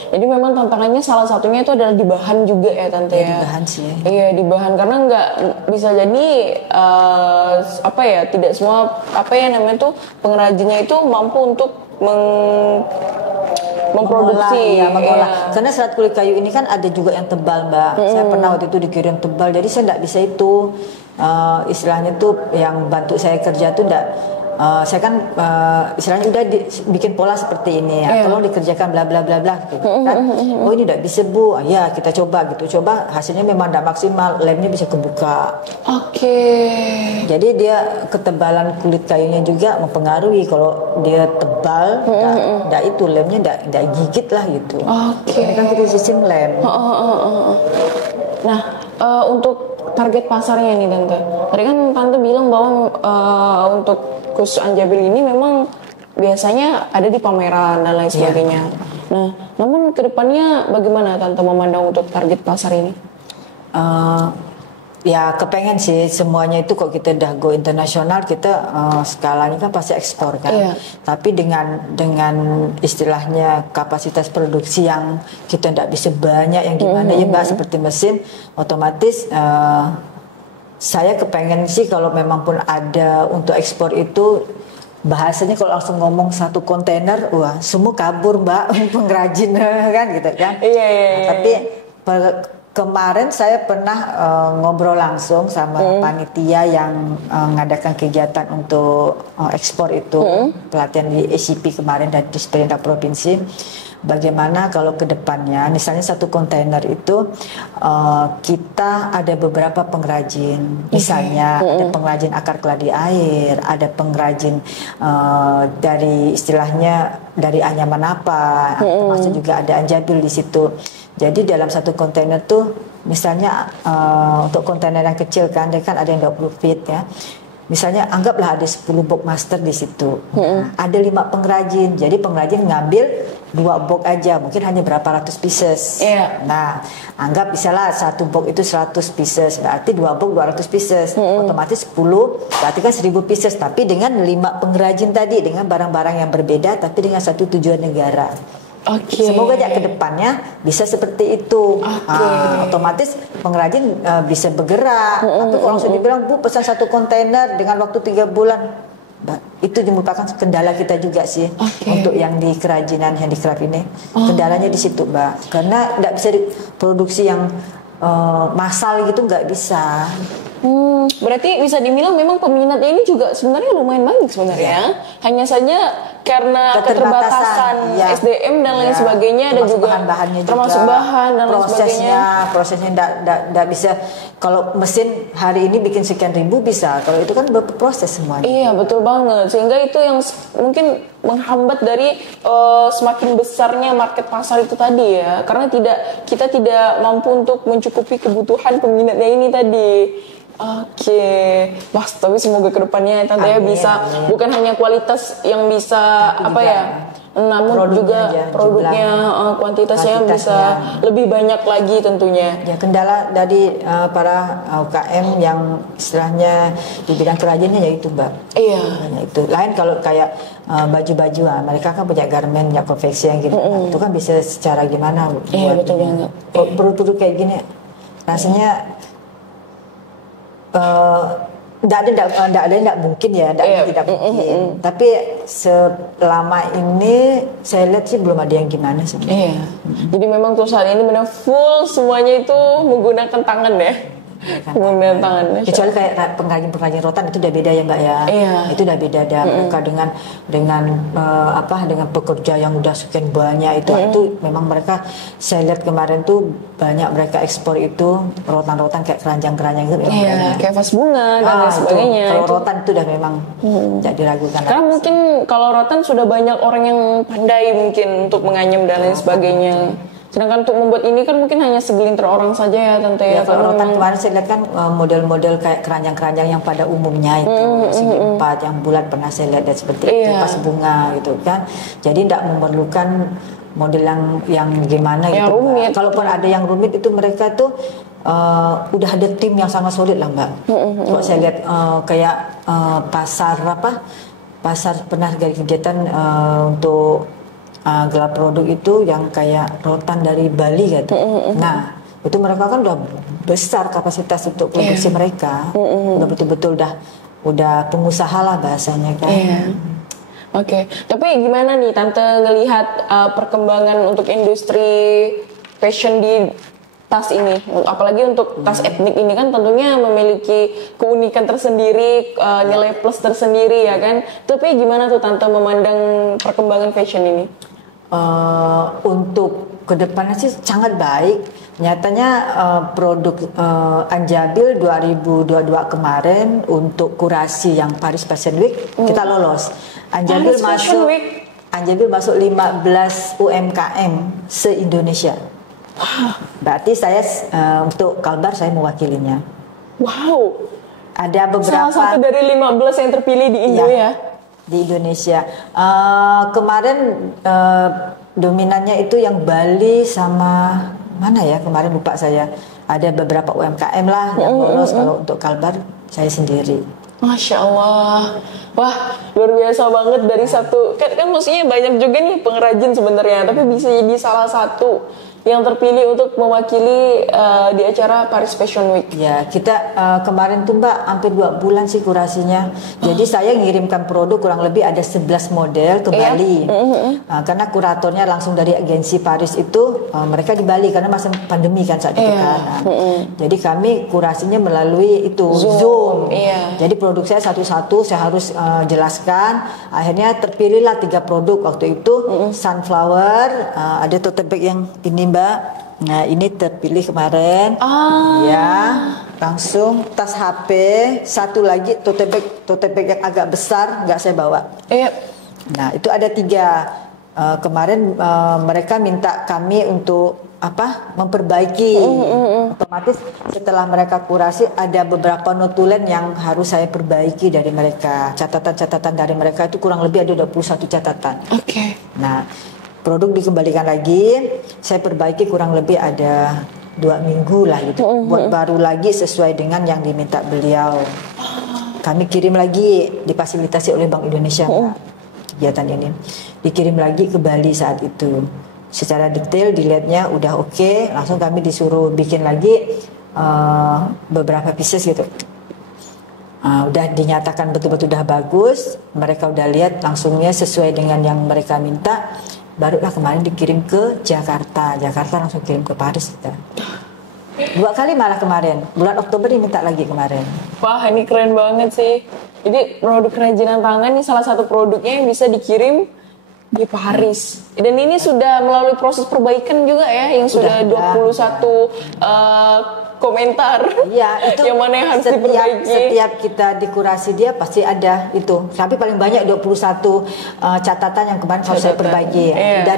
Jadi memang tantangannya salah satunya itu adalah di bahan juga ya Tante ya. Di bahan sih. Iya di bahan, karena nggak bisa jadi tidak semua namanya tuh pengrajinnya itu mampu untuk memproduksi, mengolah. Karena serat kulit kayu ini kan ada juga yang tebal Mbak. Saya pernah waktu itu dikirim tebal, jadi saya tidak bisa itu. Istilahnya tuh yang bantu saya kerja tuh saya kan istilahnya udah bikin pola seperti ini ya, tolong dikerjakan bla bla bla bla gitu kan. Oh ini tidak bisa Bu, ya kita coba gitu, coba hasilnya memang tidak maksimal, lemnya bisa kebuka. Jadi dia ketebalan kulit kayunya juga mempengaruhi. Kalau dia tebal, itu lemnya tidak gigit lah gitu. Ini kan kita sistem lem. Nah untuk target pasarnya nih Tante, tadi kan Tante bilang bahwa untuk khusus Anjabil ini memang biasanya ada di pameran dan lain sebagainya. Nah, namun kedepannya bagaimana Tante memandang untuk target pasar ini? Ya kepengen sih semuanya itu kok kita udah go internasional, kita skalanya kan pasti ekspor kan. Tapi dengan istilahnya kapasitas produksi yang kita tidak bisa banyak yang gimana ya Mbak, seperti mesin, otomatis saya kepengen sih kalau memang pun ada untuk ekspor itu, bahasanya kalau langsung ngomong satu kontainer, wah semua kabur Mbak pengrajin kan gitu kan. Tapi kemarin saya pernah ngobrol langsung sama panitia yang mengadakan kegiatan untuk ekspor itu, pelatihan di ACP kemarin dan di pemerintah provinsi. Bagaimana kalau ke depannya, misalnya satu kontainer itu kita ada beberapa pengrajin, misalnya ada pengrajin akar keladi air, ada pengrajin dari istilahnya dari anyaman apa, termasuk juga ada Anjabil di situ. Jadi dalam satu kontainer tuh misalnya untuk kontainer yang kecil kan, dia kan ada yang 20 feet ya. Misalnya anggaplah ada 10 box master di situ. Nah, ada 5 pengrajin. Jadi pengrajin ngambil 2 box aja, mungkin hanya berapa ratus pieces. Nah, anggap misalnya satu box itu 100 pieces, berarti 2 box 200 pieces. Otomatis 10 berarti kan 1000 pieces, tapi dengan 5 pengrajin tadi, dengan barang-barang yang berbeda tapi dengan satu tujuan negara. Semoga aja ke depannya bisa seperti itu. Otomatis pengrajin bisa bergerak. Tapi kalau langsung dibilang Bu pesan satu kontainer dengan waktu 3 bulan, itu merupakan kendala kita juga sih untuk yang di kerajinan handicraft ini. Kendalanya di situ Mbak, karena nggak bisa diproduksi yang massal gitu, nggak bisa. Berarti bisa dibilang memang peminatnya ini juga sebenarnya lumayan banyak sebenarnya. Hanya saja karena keterbatasan SDM dan lain sebagainya, dan juga bahan-bahannya termasuk juga, bahan dan lain sebagainya. Prosesnya tidak bisa. Kalau mesin hari ini bikin sekian ribu bisa, kalau itu kan berproses semuanya. Iya betul banget, sehingga itu yang mungkin menghambat dari semakin besarnya market pasar itu tadi ya, karena kita tidak mampu untuk mencukupi kebutuhan peminatnya ini tadi. Oke, Mas, tapi semoga kedepannya Tante ya bisa bukan hanya kualitas yang bisa namun juga produknya kuantitasnya bisa lebih banyak lagi tentunya. Ya, kendala dari para UKM yang istilahnya di bidang kerajinan yaitu Mbak. Iya. Itu lain kalau kayak baju-bajuan, mereka kan punya garment, punya konveksi yang gitu. Itu kan bisa secara gimana? Iya, betul banget. Produk-produk kayak gini rasanya tidak mungkin ya, tidak mungkin. Tapi selama ini saya lihat sih belum ada yang gimana sih. Iya. Jadi memang tuh saat ini benar full semuanya itu menggunakan tangan ya. Menggunakan tangan. Kecuali kayak pengrajin rotan itu udah beda ya Mbak ya. Iya. Itu udah beda mereka dengan pekerja yang udah sekian banyak itu memang mereka saya lihat kemarin tuh banyak mereka ekspor itu rotan-rotan kayak keranjang-keranjang gitu. Iya, kayak vas bunga dan lain sebagainya. Kalau rotan itu udah memang tidak diragukan. Karena mungkin kalau rotan sudah banyak orang yang pandai mungkin untuk menganyam dan lain sebagainya. Sedangkan untuk membuat ini kan mungkin hanya segelintir orang saja ya Tante ya. Kalau rotan kemarin saya lihat kan model-model kayak keranjang-keranjang yang pada umumnya itu segi empat yang bulat pernah saya lihat dan seperti itu pas bunga gitu kan. Jadi tidak memerlukan model yang gimana yang gitu. Rumit. Kalaupun ada yang rumit itu mereka tuh udah ada tim yang sangat solid lah Mbak. Kalau saya lihat kayak pasar pernah dari kegiatan untuk gelar produk itu yang kayak rotan dari Bali gitu. Nah, itu mereka kan udah besar kapasitas untuk produksi mereka. Udah betul-betul udah pengusaha lah bahasanya kan. Oke. Tapi gimana nih Tante ngelihat perkembangan untuk industri fashion di tas ini, apalagi untuk tas etnik ini kan tentunya memiliki keunikan tersendiri, nilai plus tersendiri ya kan. Tapi gimana tuh Tante memandang perkembangan fashion ini? Untuk kedepannya sih sangat baik. Nyatanya produk Anjabil 2022 kemarin untuk kurasi yang Paris Fashion Week kita lolos. Anjabil masuk 15 UMKM se-Indonesia. Berarti saya untuk Kalbar saya mewakilinya. Wow. Ada beberapa. Salah satu dari 15 yang terpilih di Indo ya. Di Indonesia kemarin dominannya itu yang Bali sama mana ya kemarin lupa saya, ada beberapa UMKM lah yang lolos. Kalau untuk Kalbar saya sendiri. Masya Allah, wah luar biasa banget dari satu kan maksudnya banyak juga nih pengrajin sebenarnya, tapi bisa jadi salah satu yang terpilih untuk mewakili di acara Paris Fashion Week. Ya, kita kemarin tuh Mbak hampir 2 bulan sih kurasinya. Jadi saya ngirimkan produk kurang lebih ada 11 model ke Bali. Karena kuratornya langsung dari agensi Paris itu mereka di Bali karena masa pandemi kan saat itu kan. Jadi kami kurasinya melalui itu Zoom. Jadi produk saya satu-satu saya harus jelaskan. Akhirnya terpilihlah 3 produk waktu itu. Sunflower, ada tote bag yang ini Mbak. Nah, ini terpilih kemarin. Ya, langsung tas HP, satu lagi tote bag yang agak besar nggak saya bawa. Nah, itu ada 3. Kemarin mereka minta kami untuk memperbaiki. Otomatis setelah mereka kurasi ada beberapa notulen yang harus saya perbaiki dari mereka. Catatan-catatan dari mereka itu kurang lebih ada 21 catatan. Nah, produk dikembalikan lagi, saya perbaiki kurang lebih ada 2 minggu lah gitu. Buat baru lagi sesuai dengan yang diminta beliau. Kami kirim lagi, difasilitasi oleh Bank Indonesia kegiatan ini. Dikirim lagi ke Bali saat itu. Secara detail dilihatnya udah oke, langsung kami disuruh bikin lagi beberapa pieces gitu. Udah dinyatakan betul-betul udah bagus, mereka udah lihat langsungnya sesuai dengan yang mereka minta. Barulah kemarin dikirim ke Jakarta langsung kirim ke Paris kita. 2 kali malah kemarin, bulan Oktober diminta lagi kemarin. Wah, ini keren banget sih. Jadi produk kerajinan tangan ini salah satu produknya yang bisa dikirim di Paris. Dan ini sudah melalui proses perbaikan juga ya, yang sudah 21 komentar. Iya, itu yang mana yang harus diperbaiki. Setiap kita di kurasi dia pasti ada itu. Tapi paling banyak 21 catatan yang kemarin harus saya perbaiki. Udah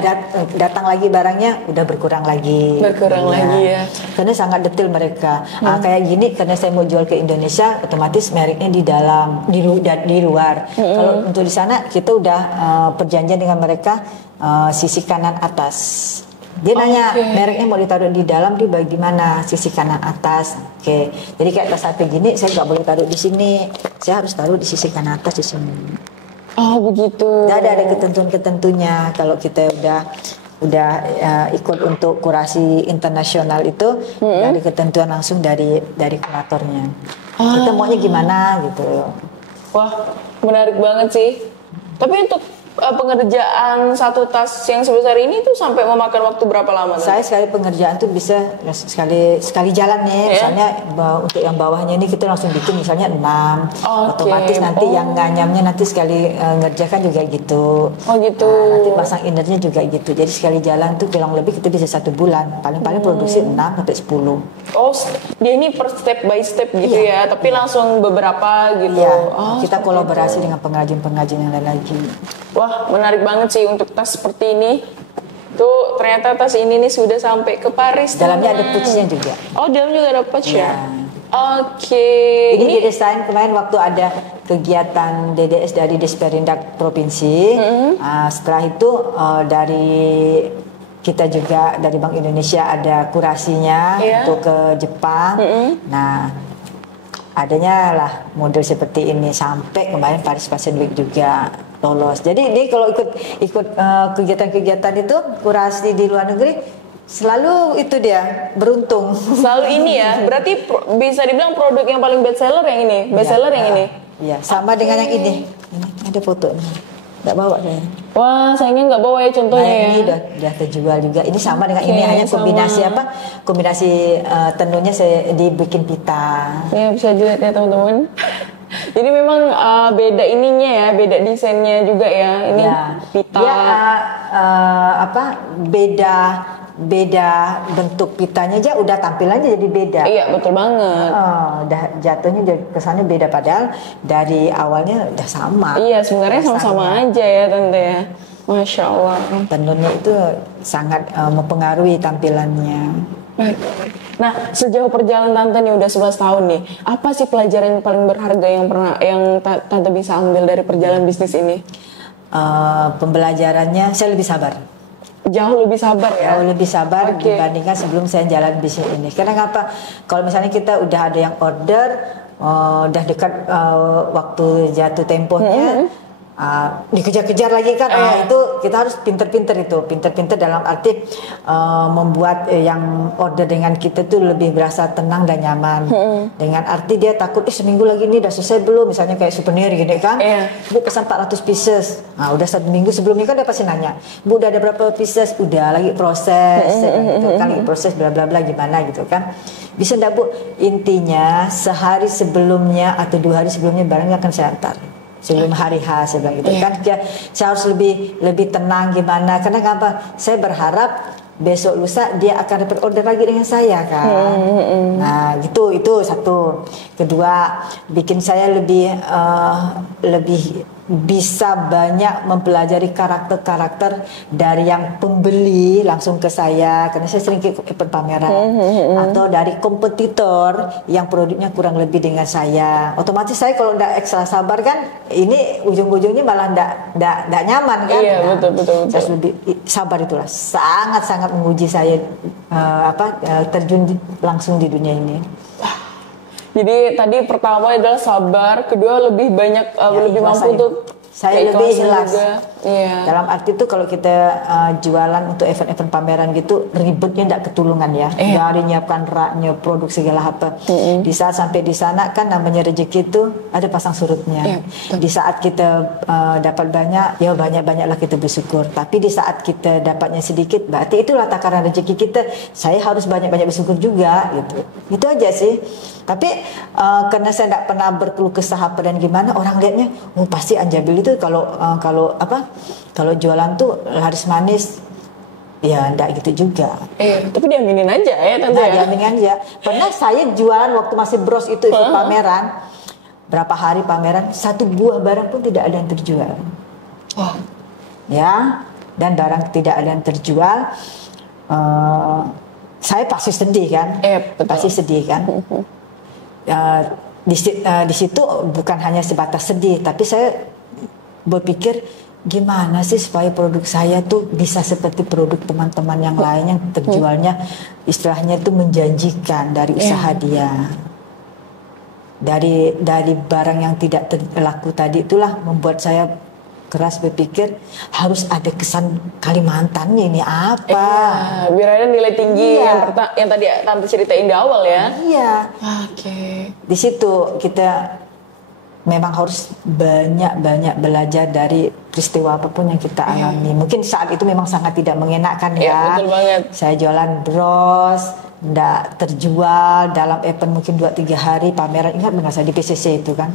datang lagi barangnya, udah berkurang lagi. Lagi ya. Karena sangat detail mereka. Kayak gini, karena saya mau jual ke Indonesia, otomatis mereknya di dalam, di luar. Kalau untuk di sana kita udah perjanjian dengan mereka sisi kanan atas. Dia nanya mereknya mau ditaruh di dalam di bagian mana, sisi kanan atas. Jadi kayak tas HP gini saya nggak boleh taruh di sini, saya harus taruh di sisi kanan atas di sini. Oh begitu. Ada ketentuan-ketentuannya kalau kita udah ikut untuk kurasi internasional itu dari ketentuan langsung dari kuratornya. Kita maunya gimana gitu. Wah menarik banget sih. Tapi untuk pengerjaan satu tas yang sebesar ini tuh sampai memakan waktu berapa lama? Saya sekali pengerjaan tuh bisa sekali jalan nih. Misalnya untuk yang bawahnya ini kita langsung bikin misalnya 6. Otomatis nanti yang nganyamnya nanti sekali ngerjakan juga gitu. Nanti pasang innernya juga gitu. Jadi sekali jalan tuh kurang lebih kita bisa 1 bulan. Paling produksi 6 sampai 10. Oh, dia ini per step by step gitu ya. Tapi langsung beberapa gitu. Kita kolaborasi dengan pengrajin-pengrajin yang lain lagi. Wah, menarik banget sih untuk tas seperti ini. Tuh, ternyata tas ini nih sudah sampai ke Paris. Dalamnya ada pouchnya juga. Oh, dalam juga ada pouch ya? Ini didesain kemarin waktu ada kegiatan DDS dari Disperindak Provinsi. Setelah itu dari kita juga dari Bank Indonesia ada kurasinya untuk ke Jepang. Nah, adanya lah model seperti ini sampai kemarin Paris Fashion Week juga lolos. Jadi ini kalau ikut kegiatan-kegiatan itu kurasi di luar negeri selalu itu dia beruntung. Selalu ini ya. Berarti bisa dibilang produk yang paling best seller yang ini, yang ini. Iya, sama dengan yang ini. Ini ada fotonya. Nggak bawa saya. Wah, sayangnya nggak bawa ya contohnya ya. Ini udah terjual juga. Ini sama dengan ini, hanya kombinasi kombinasi tenunnya saya dibikin pita. Ya bisa dilihat ya teman-teman. Jadi memang beda ininya ya, beda desainnya juga ya. Ini pita. Beda bentuk pitanya aja udah tampilannya jadi beda. Iya betul banget. Udah jatuhnya jadi kesannya beda padahal dari awalnya udah sama. Iya sebenarnya sama-sama aja ya tante ya. Masya Allah. Tenunnya itu sangat mempengaruhi tampilannya. Nah sejauh perjalanan tante nih udah 11 tahun nih, apa sih pelajaran yang paling berharga yang tante bisa ambil dari perjalanan bisnis ini? Pembelajarannya saya lebih sabar. Jauh lebih sabar ya? Jauh lebih sabar dibandingkan sebelum saya jalan bisnis ini. Karena apa? Kalau misalnya kita udah ada yang order, udah dekat waktu jatuh tempohnya, dikejar-kejar lagi kan, itu kita harus pinter-pinter dalam arti membuat yang order dengan kita tuh lebih berasa tenang dan nyaman. Dengan arti dia takut seminggu lagi nih udah selesai belum, misalnya kayak souvenir gini kan, Bu pesan 400 pieces, udah 1 minggu sebelumnya kan dia pasti nanya, Bu udah ada berapa pieces, udah lagi proses gitu kan, lagi proses bla bla bla gimana gitu kan. Bisa enggak Bu, intinya sehari sebelumnya atau 2 hari sebelumnya barangnya akan saya antar. Sebelum hari H saya bilang gitu kan, saya harus lebih tenang gimana, karena apa? Saya berharap besok lusa dia akan dapat order lagi dengan saya kan. Nah gitu, itu satu. Kedua, bikin saya lebih bisa banyak mempelajari karakter-karakter dari yang pembeli langsung ke saya, karena saya sering ikut pameran, atau dari kompetitor yang produknya kurang lebih dengan saya. Otomatis saya kalau tidak ekstra sabar kan, ini ujung-ujungnya malah tidak nyaman kan. Iya, betul. Saya lebih sabar, itulah sangat-sangat menguji saya terjun langsung di dunia ini. Jadi tadi pertama adalah sabar, kedua lebih banyak lebih mampu untuk saya lebih ikhlas. Iya. Dalam arti itu kalau kita jualan untuk event-event pameran gitu, ribetnya tidak ketulungan ya. Dari nyiapkan raknya, produk segala apa. Di saat sampai di sana kan namanya rezeki itu ada pasang surutnya. Di saat kita dapat banyak, ya banyak-banyaklah kita bersyukur. Tapi di saat kita dapatnya sedikit, berarti itulah takaran rezeki kita. Saya harus banyak-banyak bersyukur juga gitu. Itu aja sih. Tapi karena saya tidak pernah berkeluh kesah apa dan gimana, orang lihatnya, pasti Anjabil itu kalau jualan tuh laris manis. Ya, enggak gitu juga. Tapi diaminin aja ya Tante ya? Diaminin aja. Pernah saya jualan waktu masih bros itu ikut pameran. Berapa hari pameran, 1 buah barang pun tidak ada yang terjual. Ya, dan barang tidak ada yang terjual. Saya pasti sedih kan? Pasti sedih kan? Di situ bukan hanya sebatas sedih, tapi saya berpikir gimana sih supaya produk saya tuh bisa seperti produk teman-teman yang lain yang terjualnya istilahnya itu menjanjikan dari usaha dia. Dari barang yang tidak laku tadi itulah membuat saya keras berpikir harus ada kesan Kalimantannya ini apa. Biar ada nilai tinggi yang tadi Tante ceritain di awal ya. Iya. Di situ kita memang harus banyak belajar dari peristiwa apapun yang kita alami. Mungkin saat itu memang sangat tidak mengenakan ya. Betul banget. Saya jualan bros, nggak terjual dalam event mungkin 2-3 hari pameran. Ingat benar saya di PCC itu kan.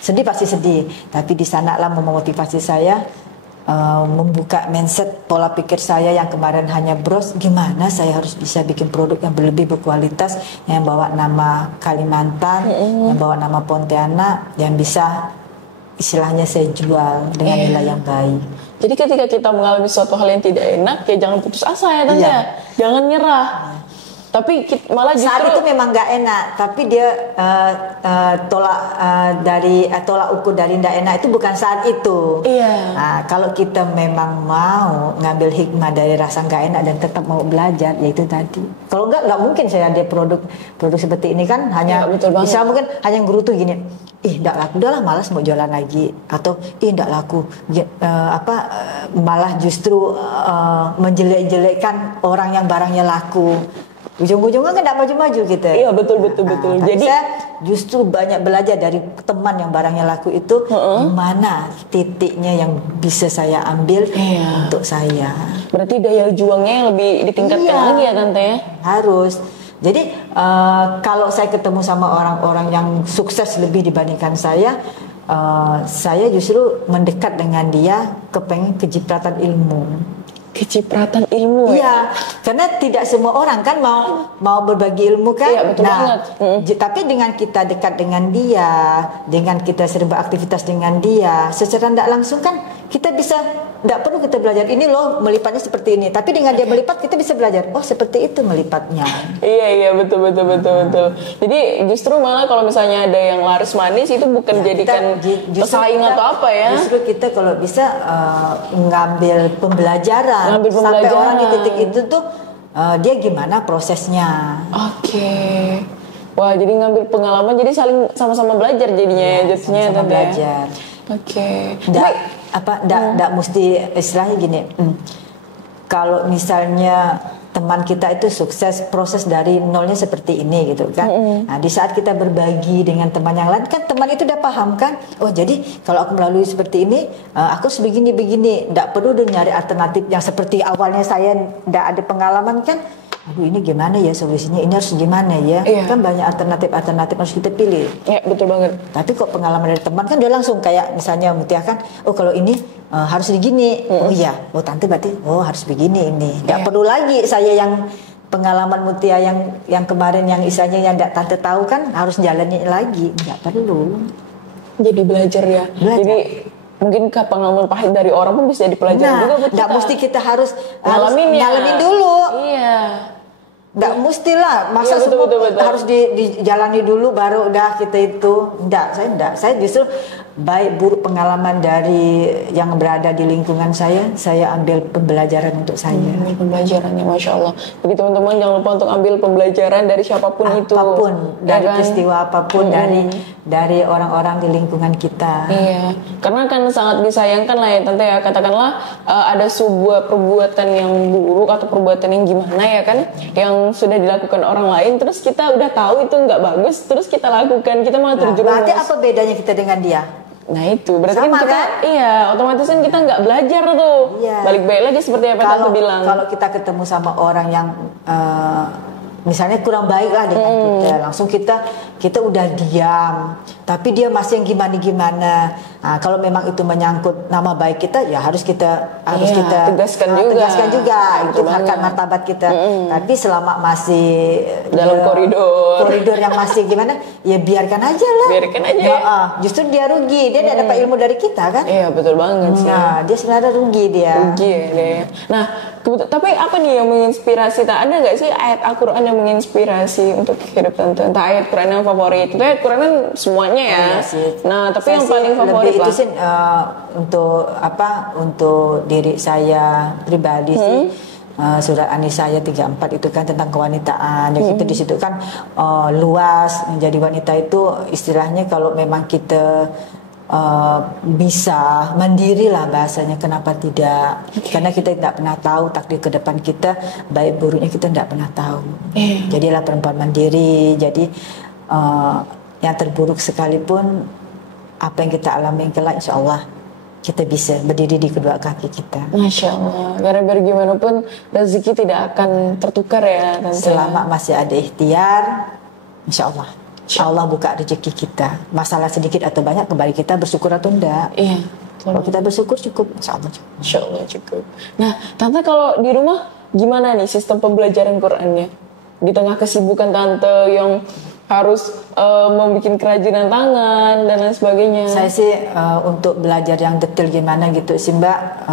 Sedih pasti sedih. Tapi di sanalah memotivasi saya membuka mindset pola pikir saya yang kemarin hanya bros, gimana saya harus bisa bikin produk yang lebih berkualitas, yang bawa nama Kalimantan, yang bawa nama Pontianak, yang bisa istilahnya saya jual dengan nilai yang baik. Jadi ketika kita mengalami suatu hal yang tidak enak, ya jangan putus asa ya Tante. Jangan nyerah. Tapi malah justru saat itu memang nggak enak, tapi dia tolak ukur dari nggak enak itu bukan saat itu. Nah, kalau kita memang mau ngambil hikmah dari rasa nggak enak dan tetap mau belajar, ya itu tadi. Kalau nggak mungkin saya ada produk seperti ini kan hanya bisa mungkin hanya gerutu gini. Nggak laku, udahlah malas mau jualan lagi, atau nggak laku, malah justru menjelek-jelekkan orang yang barangnya laku. Ujung-ujungnya kan tidak maju-maju gitu. Iya betul. Jadi saya justru banyak belajar dari teman yang barangnya laku itu, mana titiknya yang bisa saya ambil untuk saya. Berarti daya juangnya yang lebih ditingkatkan lagi ya Tante ya? Harus. Jadi kalau saya ketemu sama orang-orang yang sukses lebih dibandingkan saya justru mendekat dengan dia, kepengen kecipratan ilmu. Kecipratan ilmu ya? Karena tidak semua orang kan mau berbagi ilmu kan. Betul banget. Tapi dengan kita dekat dengan dia, dengan kita sering beraktivitas dengan dia, secara tidak langsung kan kita bisa, tidak perlu kita belajar ini loh melipatnya seperti ini, tapi dengan dia melipat kita bisa belajar, oh seperti itu melipatnya. Iya betul. Jadi justru malah kalau misalnya ada yang laris manis itu bukan jadikan pesaing atau apa ya. Justru kita kalau bisa ngambil pembelajaran sampai orang di titik itu tuh dia gimana prosesnya. Wah, jadi ngambil pengalaman, jadi saling sama-sama belajar jadinya jadinya sama belajar. Nggak mesti istilahnya gini. Kalau misalnya teman kita itu sukses, proses dari nolnya seperti ini gitu kan. Nah, di saat kita berbagi dengan teman yang lain kan, teman itu udah paham kan. Oh, jadi kalau aku melalui seperti ini, aku begini. Nggak perlu nyari alternatif yang seperti awalnya saya nggak ada pengalaman kan. Aduh, ini gimana ya solusinya? Ini harus gimana ya? Kan banyak alternatif harus kita pilih. Iya, betul banget. Tapi kok pengalaman dari teman kan dia langsung kayak misalnya Mutia kan, oh kalau ini harus begini. Oh iya, oh Tante berarti harus begini ini. Nggak perlu lagi saya yang pengalaman Mutia yang kemarin yang istilahnya yang Tante tahu kan harus jalanin lagi. Nggak perlu. Jadi belajar ya. Jadi mungkin pengalaman pahit dari orang pun bisa dipelajari juga buat kita. Nggak mesti kita harus ngalamin dulu. Iya. Nggak mestilah, masa betul. harus dijalani dulu baru udah kita itu. Saya justru baik buruk pengalaman dari yang berada di lingkungan saya ambil pembelajaran untuk saya. Pembelajarannya, Masya Allah. Jadi teman-teman jangan lupa untuk ambil pembelajaran dari siapapun itu. Dari peristiwa apapun, dari orang-orang di lingkungan kita. Iya, karena kan sangat disayangkan lah ya Tante ya, katakanlah ada sebuah perbuatan yang buruk atau perbuatan yang gimana ya kan, yang sudah dilakukan orang lain, terus kita udah tahu itu nggak bagus, terus kita lakukan, kita malah terjerumus. Berarti apa bedanya kita dengan dia? Nah itu, berarti sama, kita kan? Iya, otomatis kan kita nggak belajar tuh. Balik-balik lagi seperti apa Tante bilang. Kalau kita ketemu sama orang yang misalnya kurang baik lah dengan kita, langsung kita udah diam, tapi dia masih yang gimana. Nah, kalau memang itu menyangkut nama baik kita, ya harus kita tegaskan juga itu harkat martabat kita. Tapi selama masih dalam koridor yang masih gimana, ya biarkan aja lah. Justru dia rugi, dia tidak dapat ilmu dari kita kan? Iya, betul banget sih. Nah, dia sebenarnya rugi ya deh. Nah, tapi apa nih yang menginspirasi? Ada nggak sih ayat Al-Quran yang menginspirasi untuk hidup Tante? Entah ayat Quran yang favorit. Itu ayat Quran kan semuanya ya. Nah, tapi yang paling favorit itu sih untuk diri saya pribadi sih. Surat An-Nisa ayat 34 itu kan tentang kewanitaan. Yang itu di situ kan luas. Menjadi wanita itu istilahnya kalau memang kita bisa mandiri lah bahasanya, kenapa tidak? Karena kita tidak pernah tahu takdir ke depan kita, baik buruknya kita tidak pernah tahu. Jadilah perempuan mandiri. Jadi yang terburuk sekalipun apa yang kita alami kelak, insya Allah kita bisa berdiri di kedua kaki kita. Masya Allah. Karena biar gimana pun rezeki tidak akan tertukar ya Tante. Selama masih ada ikhtiar, insya Allah buka rezeki kita. Masalah sedikit atau banyak kembali kita bersyukur atau enggak. Iya. Kalau kita bersyukur cukup, insya Allah cukup. Nah, Tante kalau di rumah gimana nih sistem pembelajaran Qurannya? Di tengah kesibukan Tante yang harus membuat kerajinan tangan dan lain sebagainya. Saya sih untuk belajar yang detail gimana gitu sih Mbak.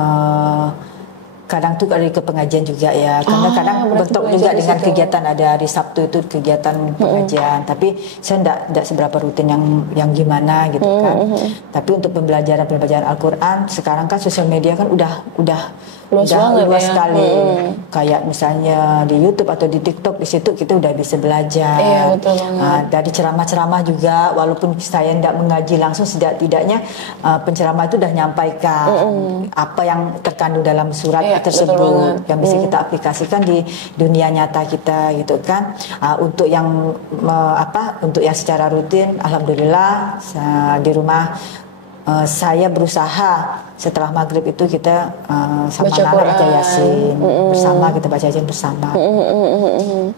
Kadang tuh ada ke pengajian juga ya, karena kadang bentuk juga dengan kegiatan, ada hari Sabtu itu kegiatan pengajian, tapi saya tidak seberapa rutin yang gimana gitu kan. Tapi untuk pembelajaran Al-Quran sekarang kan sosial media kan udah luas sekali. Kayak misalnya di YouTube atau di TikTok, di situ kita udah bisa belajar. Iya, betul banget. Dari ceramah-ceramah juga, walaupun saya tidak mengaji langsung, setidaknya penceramah itu udah nyampaikan apa yang terkandung dalam surat tersebut yang bisa kita aplikasikan di dunia nyata kita gitu kan. Untuk yang untuk yang secara rutin, alhamdulillah di rumah saya berusaha setelah maghrib itu kita sama anak baca Yasin bersama, kita baca Yasin bersama.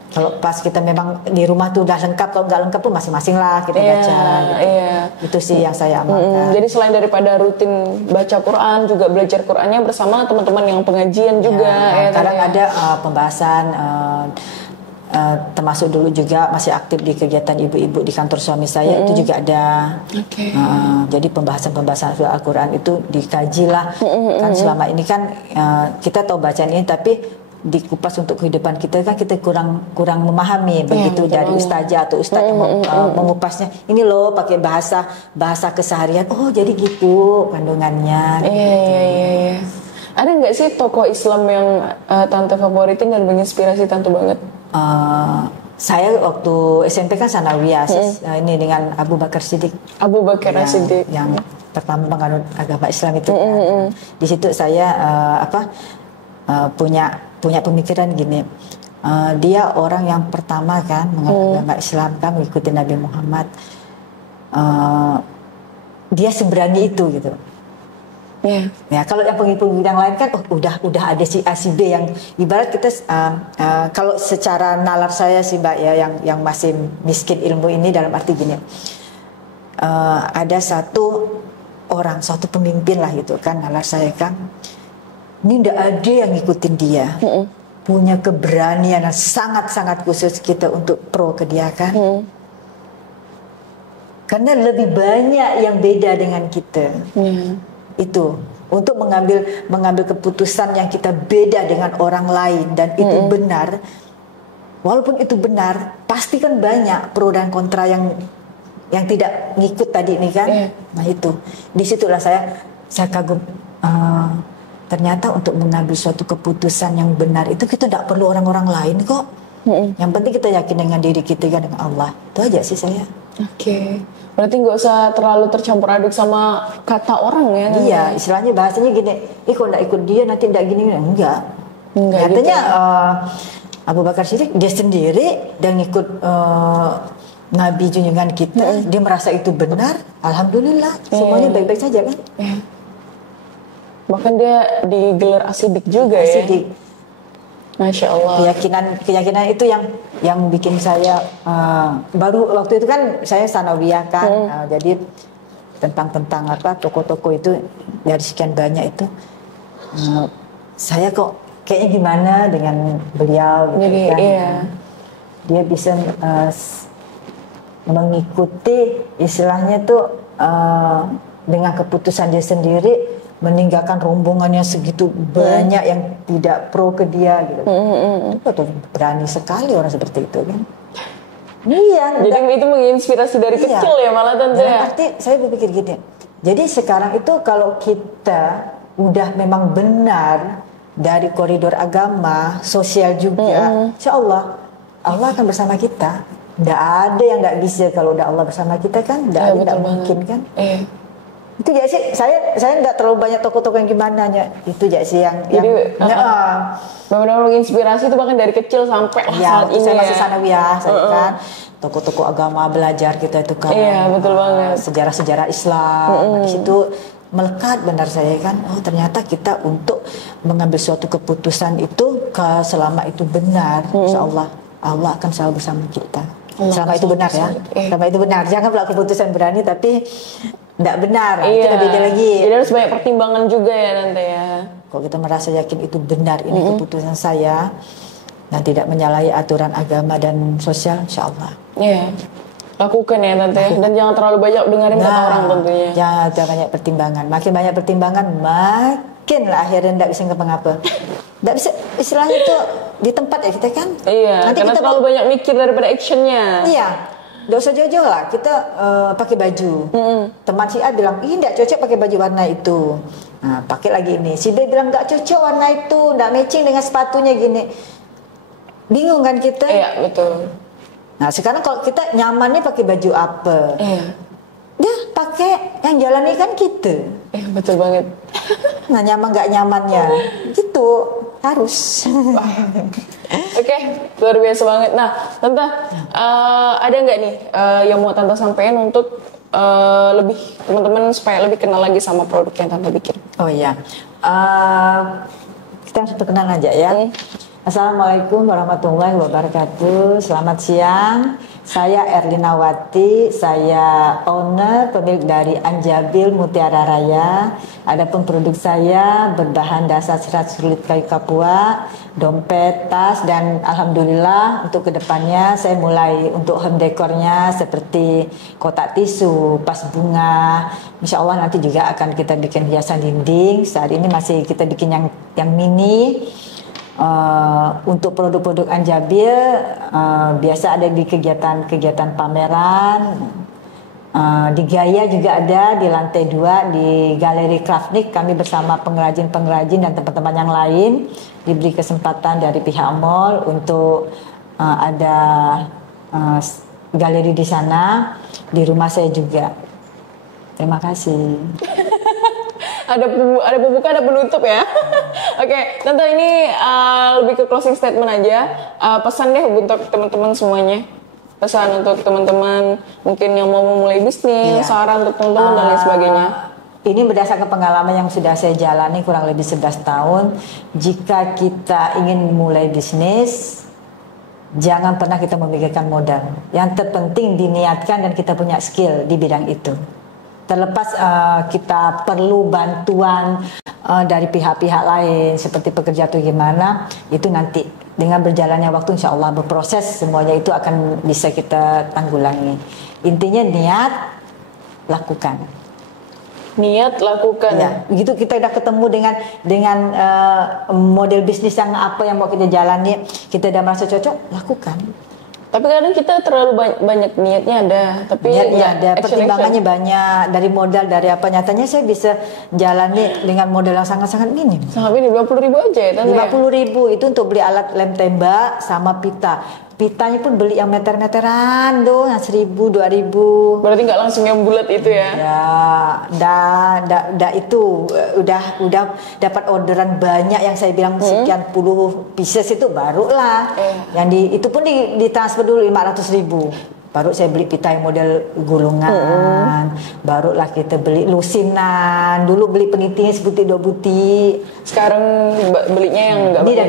Kalau pas kita memang di rumah tuh udah lengkap, kalau nggak lengkap tuh masing-masing lah kita baca. Itu sih yang saya amalkan. Jadi selain daripada rutin baca Quran, juga belajar Qurannya bersama teman-teman yang pengajian juga. Kadang ada pembahasan. Termasuk dulu juga masih aktif di kegiatan ibu-ibu di kantor suami saya, itu juga ada. Jadi pembahasan Al-Quran itu dikaji lah. Kan selama ini kan kita tahu bacaan ini, tapi dikupas untuk kehidupan kita kan kita kurang memahami begitu dari ustazah atau ustadz yang mengupasnya. Ini loh pakai bahasa keseharian. Oh jadi gitu kandungannya. Iya. Ada nggak sih tokoh Islam yang Tante favoritin dan menginspirasi Tante banget? Saya waktu SMP kan sanawiyah, ini dengan Abu Bakar Siddiq. Abu Bakar Siddiq yang pertama penganut agama Islam itu. Di situ saya punya pemikiran gini. Dia orang yang pertama kan menganut agama Islam, kan mengikuti Nabi Muhammad. Dia seberani itu gitu. Ya, kalau yang pengikut yang lain kan udah ada si A si B yang ibarat kita kalau secara nalar saya sih Mbak ya, yang masih miskin ilmu ini dalam arti gini, ada satu pemimpin lah gitu kan, nalar saya kan ini udah ada yang ngikutin dia, punya keberanian yang sangat-sangat khusus kita untuk pro ke dia kan. Karena lebih banyak yang beda dengan kita. Itu untuk mengambil keputusan yang kita beda dengan orang lain dan itu benar. Walaupun itu benar, pasti kan banyak pro dan kontra yang tidak ngikut tadi ini kan. Nah itu, disitulah saya kagum. Ternyata untuk mengambil suatu keputusan yang benar itu kita tidak perlu orang-orang lain kok. Yang penting kita yakin dengan diri kita dan dengan Allah. Itu aja sih saya. Berarti nggak usah terlalu tercampur aduk sama kata orang ya? Iya, istilahnya bahasanya gini, kalau nggak ikut dia nanti nggak gini, enggak. Katanya gitu. Abu Bakar Siddiq dia sendiri dan ikut Nabi junjungan kita, dia merasa itu benar, alhamdulillah, semuanya baik-baik saja kan? Bahkan dia digelar As-Siddiq juga ya? Masya Allah. Keyakinan itu yang bikin saya baru waktu itu kan saya sanawiyah kan, jadi tentang apa toko-toko itu dari sekian banyak itu saya kok kayaknya gimana dengan beliau gitu. Jadi, kan. Iya. Dia bisa mengikuti istilahnya tuh dengan keputusan dia sendiri meninggalkan rombongannya segitu banyak yang tidak pro ke dia gitu. Itu berani sekali orang seperti itu kan. Iya. Jadi itu menginspirasi dari kecil ya malah Tante. Arti saya berpikir gini. Jadi sekarang itu kalau kita udah memang benar dari koridor agama, sosial juga, insya Allah akan bersama kita. Nggak ada yang nggak bisa kalau udah Allah bersama kita kan, nggak mungkin kan. Itu ya sih, saya nggak terlalu banyak toko-toko yang gimana ya. Itu ya sih yang benar-benar menginspirasi itu bahkan dari kecil sampai saat ini saya masih sanawiyah, saya kan toko-toko agama belajar kita itu kan. Iya, betul banget. Sejarah-sejarah Islam. Di situ melekat benar saya kan. Oh, ternyata kita untuk mengambil suatu keputusan itu selama itu benar, insya Allah akan selalu bersama kita. Selama itu benar ya. Selama itu benar. Jangan pula keputusan berani tapi tidak benar, itu beda lagi. Jadi harus banyak pertimbangan juga ya Tante ya. Kalau kita merasa yakin itu benar, ini keputusan saya dan tidak menyalahi aturan agama dan sosial, insya Allah. Iya, lakukan ya Tante. Dan jangan terlalu banyak dengerin kata orang tentunya. Jangan banyak pertimbangan. Makin banyak pertimbangan, makin lah akhirnya tidak bisa ngapa-ngapa. Tidak bisa, istilahnya itu di tempat ya kita kan. Iya, nanti karena kita terlalu banyak mikir daripada actionnya. Iya. Gak usah jauh-jauh lah, kita pakai baju. Teman si A bilang, ih gak cocok pakai baju warna itu. Nah, pakai lagi ini. Si B bilang gak cocok warna itu, gak matching dengan sepatunya gini. Bingung kan kita? Iya, betul. Nah, sekarang kalau kita nyamannya pakai baju apa? Iya. Dia pakai yang jalani kan kita. Iya, betul banget. Nah, nyaman gak nyamannya, gitu harus. Oke, luar biasa banget. Nah, Tante, ada nggak nih yang mau Tante sampaikan untuk lebih teman-teman supaya lebih kenal lagi sama produk yang Tante bikin? Oh iya, kita harus perkenalan aja ya. Assalamualaikum warahmatullahi wabarakatuh. Selamat siang. Saya Erlinawati, saya owner pemilik dari Anjabil Mutiara Raya. Adapun produk saya berbahan dasar serat kulit kayu kapua, dompet, tas, dan alhamdulillah untuk kedepannya saya mulai untuk home dekornya seperti kotak tisu, vas bunga. Insya Allah nanti juga akan kita bikin hiasan dinding. Saat ini masih kita bikin yang mini. Untuk produk-produk Anjabil biasa ada di kegiatan pameran, di Gaya juga ada di lantai 2 di Galeri Craftnik. Kami bersama pengrajin-pengrajin dan teman-teman yang lain diberi kesempatan dari pihak mall untuk ada galeri di sana. Di rumah saya juga. Terima kasih. Ada pembuka, ada penutup ya. Oke, Tante ini lebih ke closing statement aja. Pesan deh untuk teman-teman semuanya. Pesan untuk teman-teman mungkin yang mau memulai bisnis, saran untuk teman-teman dan lain sebagainya. Ini berdasarkan pengalaman yang sudah saya jalani kurang lebih 11 tahun. Jika kita ingin memulai bisnis, jangan pernah kita memikirkan modal. Yang terpenting diniatkan dan kita punya skill di bidang itu. Terlepas kita perlu bantuan dari pihak-pihak lain seperti pekerja atau gimana, itu nanti dengan berjalannya waktu insya Allah berproses semuanya itu akan bisa kita tanggulangi. Intinya niat, lakukan. Niat, lakukan. Ya, begitu kita udah ketemu dengan model bisnis yang apa yang mau kita jalani, kita udah merasa cocok, lakukan. Tapi kadang kita terlalu banyak niatnya ada, tapi niatnya ada, pertimbangannya banyak, dari modal, dari apa, nyatanya saya bisa jalani dengan modal yang sangat-sangat minim. Sangat minim, 50.000 aja ya Tante? 50.000 itu untuk beli alat lem tembak sama pita. Pitanya pun beli yang meter-meteran tuh, yang 1.000, 2.000. Berarti nggak langsung yang bulat itu ya? Ya, itu udah dapat orderan banyak yang saya bilang sekian puluh pieces itu barulah. Yang itu pun ditransfer dulu 500.000. baru saya beli pita yang model gulungan, barulah kita beli lusinan, dulu beli penitinya sebutir 2 butir. Sekarang belinya yang nggak beda,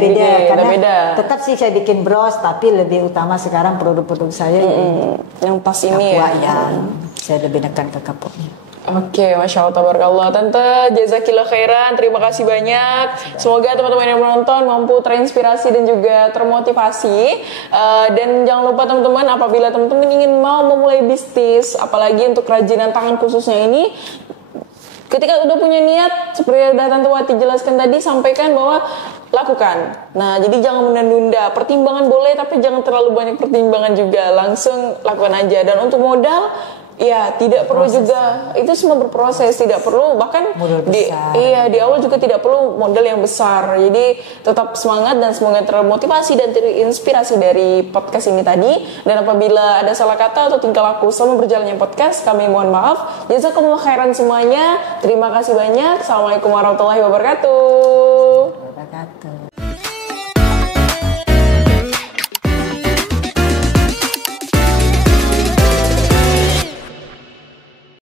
karena beda. Tetap sih saya bikin bros, tapi lebih utama sekarang produk-produk saya yang tas ini kapua, ya. Saya lebih nekan ke kapuknya. Oke, Masya Allah, tabarakallah. Tante, jazakillah khairan, terima kasih banyak. Semoga teman-teman yang menonton mampu terinspirasi dan juga termotivasi. Dan jangan lupa teman-teman, apabila teman-teman ingin mau memulai bisnis, apalagi untuk kerajinan tangan khususnya ini, ketika udah punya niat, seperti yang Tante Wati jelaskan tadi, sampaikan bahwa lakukan. Nah, jadi jangan menunda-nunda. Pertimbangan boleh, tapi jangan terlalu banyak pertimbangan juga. Langsung lakukan aja. Dan untuk modal, ya tidak perlu juga, itu semua berproses, tidak perlu bahkan di awal juga tidak perlu modal yang besar. Jadi tetap semangat dan semoga termotivasi dan terinspirasi dari podcast ini tadi. Dan apabila ada salah kata atau tingkah laku selama berjalannya podcast, kami mohon maaf. Jazakumullah khairan semuanya. Terima kasih banyak. Assalamualaikum warahmatullahi wabarakatuh.